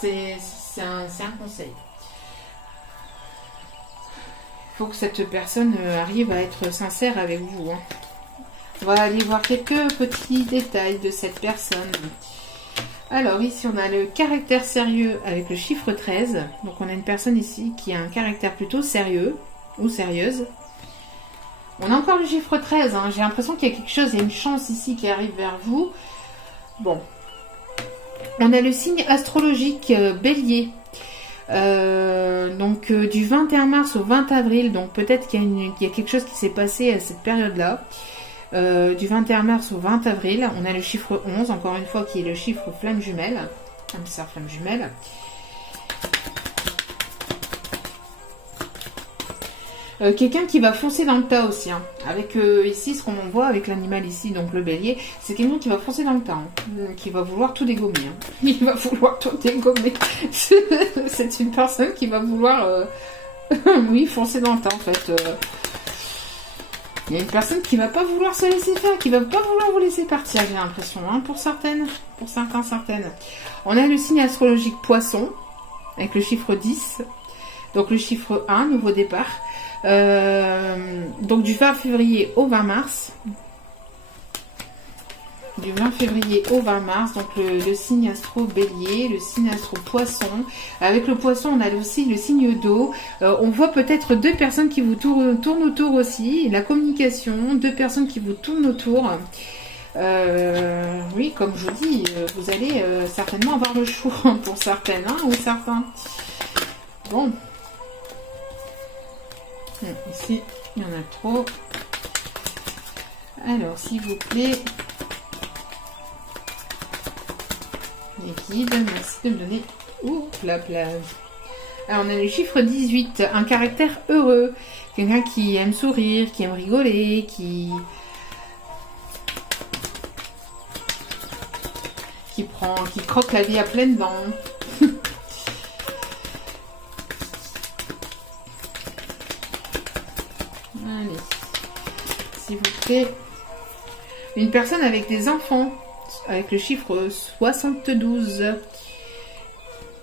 C'est un conseil. Il faut que cette personne arrive à être sincère avec vous. Hein. On va aller voir quelques petits détails de cette personne. Alors ici on a le caractère sérieux avec le chiffre 13. Donc on a une personne ici qui a un caractère plutôt sérieux ou sérieuse. On a encore le chiffre 13. Hein. J'ai l'impression qu'il y a quelque chose, il y a une chance ici qui arrive vers vous. Bon. On a le signe astrologique Bélier. Donc du 21 mars au 20 avril. Donc peut-être qu'il y a quelque chose qui s'est passé à cette période-là. Du 21 mars au 20 avril, on a le chiffre 11, encore une fois, qui est le chiffre flamme jumelle. Âme sœur flamme jumelle. Quelqu'un qui va foncer dans le tas aussi. Hein. Avec ici, ce qu'on voit avec l'animal ici, donc le bélier, c'est quelqu'un qui va foncer dans le tas. Hein, qui va vouloir tout dégommer. Hein. Il va vouloir tout dégommer. C'est une personne qui va vouloir... oui, foncer dans le tas en fait. Il y a une personne qui va pas vouloir se laisser faire, qui va pas vouloir vous laisser partir, j'ai l'impression, hein, pour certaines. On a le signe astrologique Poisson, avec le chiffre 10, donc le chiffre 1, nouveau départ. Donc du 20 février au 20 mars. Du 20 février au 20 mars, donc le signe astro bélier, le signe astro poisson. Avec le poisson, on a aussi le signe d'eau. On voit peut-être deux personnes qui vous tournent autour aussi. La communication, deux personnes qui vous tournent autour. Oui, comme je vous dis, vous allez certainement avoir le choix pour certaines, hein, ou certains. Bon. Ici, il y en a trop. Alors, s'il vous plaît... Les guides, merci de me donner la place. Alors on a le chiffre 18, un caractère heureux, quelqu'un qui aime sourire, qui aime rigoler, qui croque la vie à pleines dents. Allez, s'il vous plaît. Une personne avec des enfants. Avec le chiffre 72.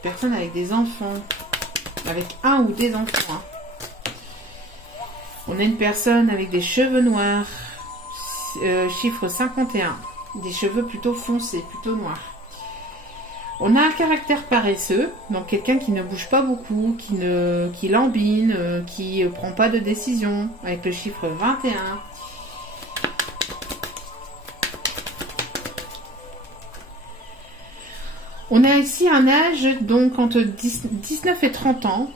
Personne avec des enfants. Avec un ou des enfants. Hein. On a une personne avec des cheveux noirs. Chiffre 51. Des cheveux plutôt foncés, plutôt noirs. On a un caractère paresseux, donc quelqu'un qui ne bouge pas beaucoup, qui lambine, qui prend pas de décision, avec le chiffre 21. On a ici un âge donc entre 19 et 30 ans.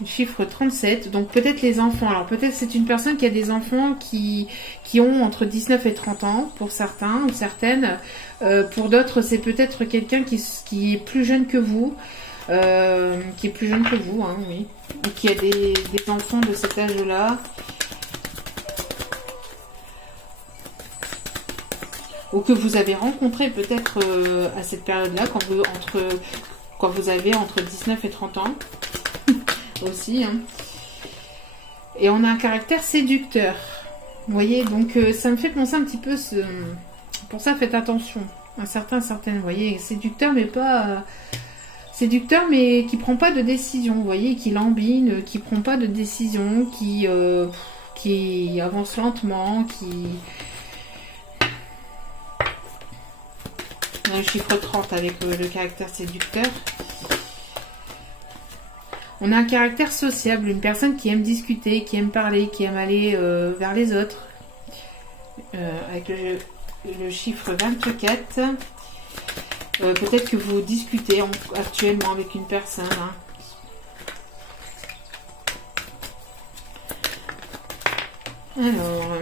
Le chiffre 37, donc peut-être les enfants. Alors peut-être c'est une personne qui a des enfants qui ont entre 19 et 30 ans, pour certains ou certaines. Pour d'autres, c'est peut-être quelqu'un qui est plus jeune que vous. Qui est plus jeune que vous, hein, oui. Et qui a des enfants de cet âge-là. Ou que vous avez rencontré peut-être à cette période-là, quand vous avez entre 19 et 30 ans. Aussi, hein. Et on a un caractère séducteur. Vous voyez, donc ça me fait penser un petit peu pour ça, faites attention. Certaines, vous voyez, séducteur, mais pas... séducteur, mais qui prend pas de décision, vous voyez, qui lambine, qui prend pas de décision, qui avance lentement, qui... On a le chiffre 30 avec le caractère séducteur. On a un caractère sociable, une personne qui aime discuter, qui aime parler, qui aime aller vers les autres. Avec le chiffre 24. Peut-être que vous discutez actuellement avec une personne. Hein. Alors,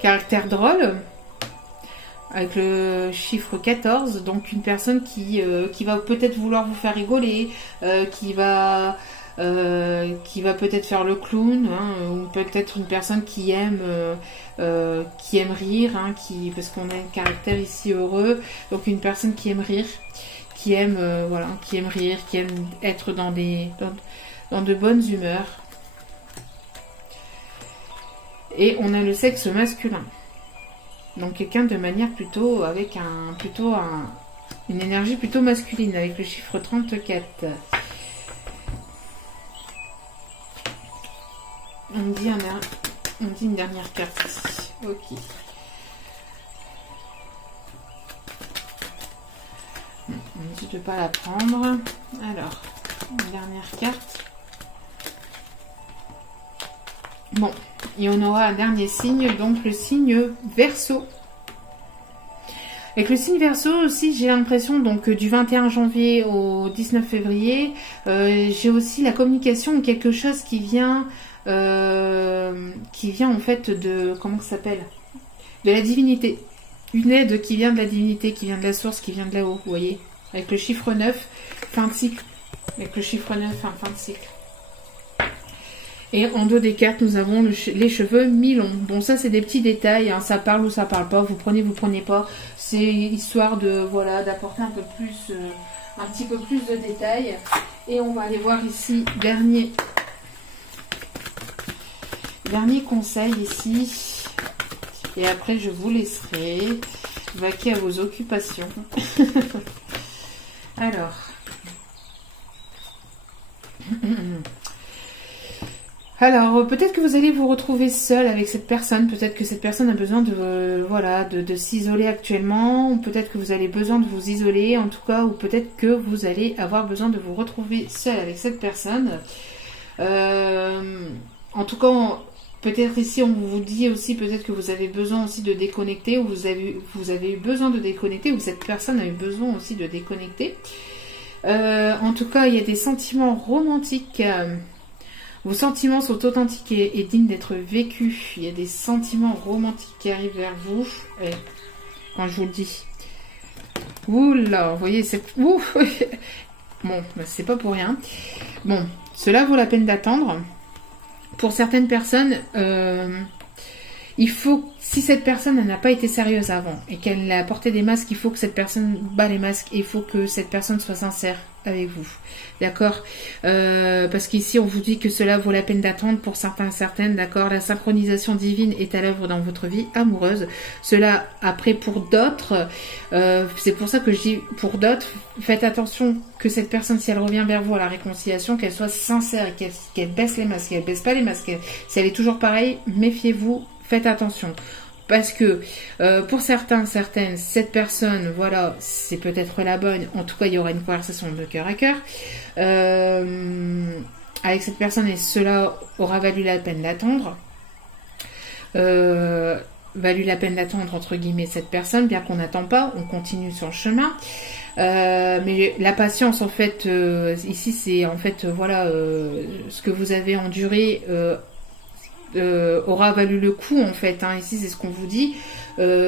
caractère drôle. Avec le chiffre 14, donc une personne qui va peut-être vouloir vous faire rigoler, qui va peut-être faire le clown, hein, ou peut-être une personne qui aime rire, hein, parce qu'on a un caractère ici heureux, donc une personne qui aime rire, qui aime rire, qui aime être dans de bonnes humeurs. Et on a le sexe masculin. Donc quelqu'un de manière plutôt avec une énergie plutôt masculine avec le chiffre 34. On dit une dernière carte ici. Ok. On dit de ne pas la prendre. Alors, une dernière carte. Bon, et on aura un dernier signe, donc le signe Verseau. Avec le signe Verseau aussi, j'ai l'impression donc du 21 janvier au 19 février, j'ai aussi la communication ou quelque chose qui vient en fait de, comment ça s'appelle, de la divinité. Une aide qui vient de la divinité, qui vient de la source, qui vient de là-haut, vous voyez. Avec le chiffre 9, fin de cycle. Avec le chiffre 9, fin de cycle. Et en dos des cartes, nous avons les cheveux mi-longs. Bon, ça, c'est des petits détails. Hein, ça parle ou ça parle pas. Vous prenez pas. C'est histoire de, voilà, d'apporter un petit peu plus de détails. Et on va aller voir ici, dernier conseil ici. Et après, je vous laisserai vaquer à vos occupations. Alors... Alors, peut-être que vous allez vous retrouver seul avec cette personne. Peut-être que cette personne a besoin de s'isoler actuellement. Ou peut-être que vous avez besoin de vous isoler, en tout cas. Ou peut-être que vous allez avoir besoin de vous retrouver seul avec cette personne. En tout cas, peut-être ici, on vous dit aussi peut-être que vous avez besoin aussi de déconnecter. Ou vous avez eu besoin de déconnecter. Ou cette personne a eu besoin aussi de déconnecter. En tout cas, il y a des sentiments romantiques... Vos sentiments sont authentiques et dignes d'être vécus. Il y a des sentiments romantiques qui arrivent vers vous. Et quand je vous le dis. Oula, vous voyez, c'est... Ouh. Bon, bah, c'est pas pour rien. Bon, cela vaut la peine d'attendre. Pour certaines personnes, il faut... Si cette personne n'a pas été sérieuse avant et qu'elle a porté des masques, il faut que cette personne bat les masques et il faut que cette personne soit sincère avec vous. D'accord, parce qu'ici, on vous dit que cela vaut la peine d'attendre pour certains et certaines. D'accord, la synchronisation divine est à l'œuvre dans votre vie amoureuse. Cela, après, pour d'autres, c'est pour ça que je dis pour d'autres, faites attention que cette personne, si elle revient vers vous à la réconciliation, qu'elle soit sincère et qu'elle baisse les masques, qu'elle baisse pas les masques. Si elle est toujours pareille, méfiez-vous, faites attention. Parce que pour certains, certaines, cette personne, voilà, c'est peut-être la bonne. En tout cas, il y aura une conversation de cœur à cœur avec cette personne et cela aura valu la peine d'attendre. Valu la peine d'attendre entre guillemets cette personne, bien qu'on n'attend pas, on continue sur le chemin. Mais la patience en fait ici c'est en fait voilà ce que vous avez enduré aura valu le coup en fait hein. Ici c'est ce qu'on vous dit,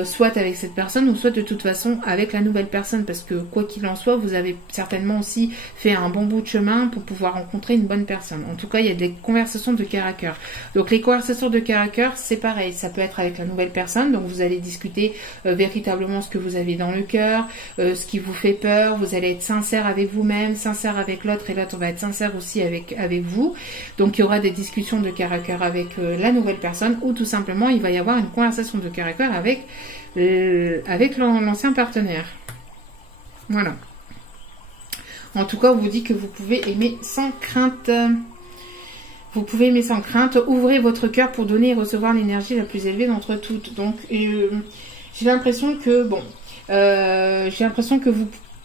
soit avec cette personne ou soit de toute façon avec la nouvelle personne, parce que quoi qu'il en soit vous avez certainement aussi fait un bon bout de chemin pour pouvoir rencontrer une bonne personne. En tout cas il y a des conversations de cœur à cœur. Donc les conversations de cœur à cœur c'est pareil, ça peut être avec la nouvelle personne, donc vous allez discuter véritablement ce que vous avez dans le cœur, ce qui vous fait peur, vous allez être sincère avec vous-même, sincère avec l'autre et l'autre va être sincère aussi avec vous. Donc il y aura des discussions de cœur à cœur avec la nouvelle personne, ou tout simplement il va y avoir une conversation de cœur à cœur avec l'ancien partenaire. Voilà. En tout cas, on vous dit que vous pouvez aimer sans crainte. Vous pouvez aimer sans crainte. Ouvrez votre cœur pour donner et recevoir l'énergie la plus élevée d'entre toutes. Donc, j'ai l'impression que, bon, j'ai l'impression que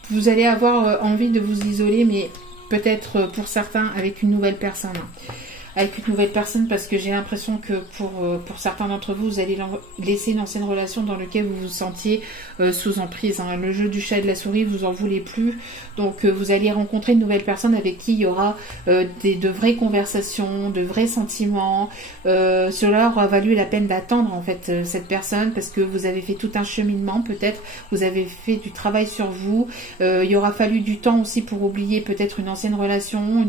vous allez avoir envie de vous isoler, mais peut-être pour certains avec une nouvelle personne. Avec une nouvelle personne, parce que j'ai l'impression que pour certains d'entre vous, vous allez laisser une ancienne relation dans laquelle vous vous sentiez sous emprise. Hein. Le jeu du chat et de la souris, vous en voulez plus. Donc vous allez rencontrer une nouvelle personne avec qui il y aura de vraies conversations, de vrais sentiments. Cela aura valu la peine d'attendre en fait cette personne, parce que vous avez fait tout un cheminement peut-être, vous avez fait du travail sur vous. Il y aura fallu du temps aussi pour oublier peut-être une ancienne relation,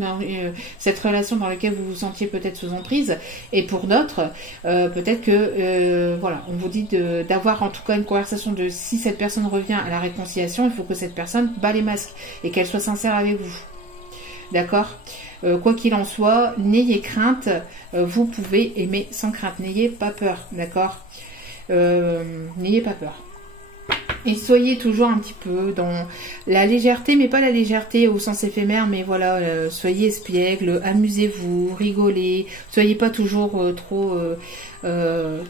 cette relation dans laquelle vous vous sentiez peut-être sous emprise, et pour d'autres peut-être que voilà, on vous dit d'avoir en tout cas une conversation de si cette personne revient à la réconciliation, il faut que cette personne bat les masques et qu'elle soit sincère avec vous, d'accord. Quoi qu'il en soit, n'ayez crainte, vous pouvez aimer sans crainte, n'ayez pas peur, d'accord. N'ayez pas peur. Et soyez toujours un petit peu dans la légèreté, mais pas la légèreté au sens éphémère, mais voilà, soyez espiègle, amusez-vous, rigolez, soyez pas toujours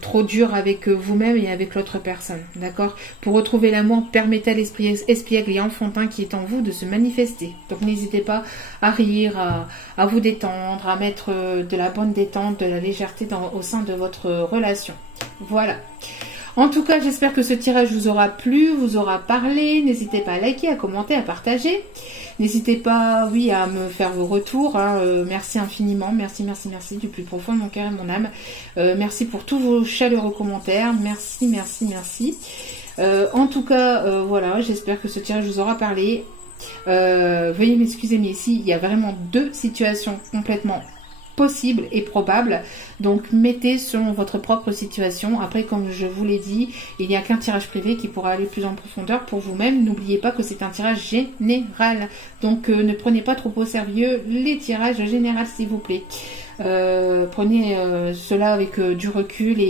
trop dur avec vous-même et avec l'autre personne, d'accord. Pour retrouver l'amour, permettez à l'esprit espiègle et enfantin qui est en vous de se manifester. Donc n'hésitez pas à rire, à vous détendre, à mettre de la bonne détente, de la légèreté au sein de votre relation. Voilà. En tout cas, j'espère que ce tirage vous aura plu, vous aura parlé. N'hésitez pas à liker, à commenter, à partager. N'hésitez pas, oui, à me faire vos retours. Hein. Merci infiniment. Merci, merci, merci du plus profond de mon cœur et de mon âme. Merci pour tous vos chaleureux commentaires. Merci, merci, merci. En tout cas, voilà, j'espère que ce tirage vous aura parlé. Veuillez m'excuser, mais ici, il y a vraiment deux situations complètement possible et probable, donc mettez selon votre propre situation. Après, comme je vous l'ai dit, il n'y a qu'un tirage privé qui pourra aller plus en profondeur pour vous-même. N'oubliez pas que c'est un tirage général, donc ne prenez pas trop au sérieux les tirages généraux, s'il vous plaît. Prenez cela avec du recul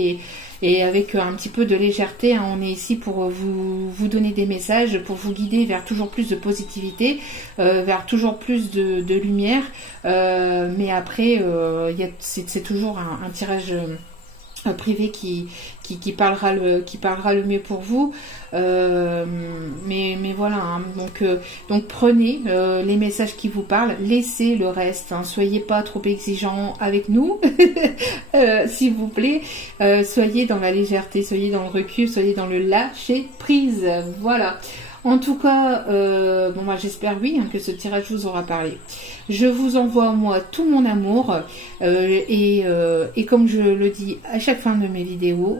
et avec un petit peu de légèreté. Hein. On est ici pour vous donner des messages, pour vous guider vers toujours plus de positivité, vers toujours plus de lumière. Mais après, c'est toujours un tirage privé qui parlera le mieux pour vous. Mais voilà, hein. Donc prenez les messages qui vous parlent, laissez le reste, hein. Soyez pas trop exigeants avec nous s'il vous plaît. Soyez dans la légèreté, soyez dans le recul, soyez dans le lâcher prise. Voilà. En tout cas, bon, moi j'espère oui, hein, que ce tirage vous aura parlé. Je vous envoie moi tout mon amour et comme je le dis à chaque fin de mes vidéos,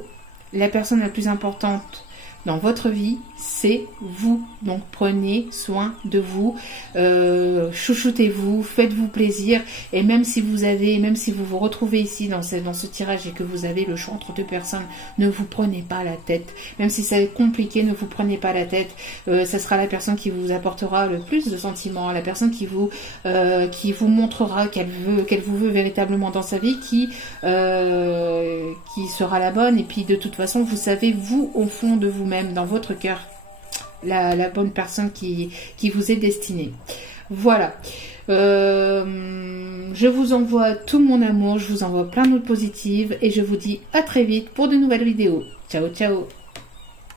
la personne la plus importante dans votre vie, c'est vous. Donc prenez soin de vous, chouchoutez-vous, faites-vous plaisir. Et même si vous vous retrouvez ici dans ce tirage et que vous avez le choix entre deux personnes, ne vous prenez pas la tête. Même si c'est compliqué, ne vous prenez pas la tête. Ça sera la personne qui vous apportera le plus de sentiments, la personne qui vous montrera qu'elle vous veut véritablement dans sa vie, qui sera la bonne. Et puis de toute façon, vous savez, vous, au fond de vous-même, dans votre cœur, la bonne personne qui vous est destinée. Voilà. Je vous envoie tout mon amour, je vous envoie plein de notes positives et je vous dis à très vite pour de nouvelles vidéos. Ciao, ciao!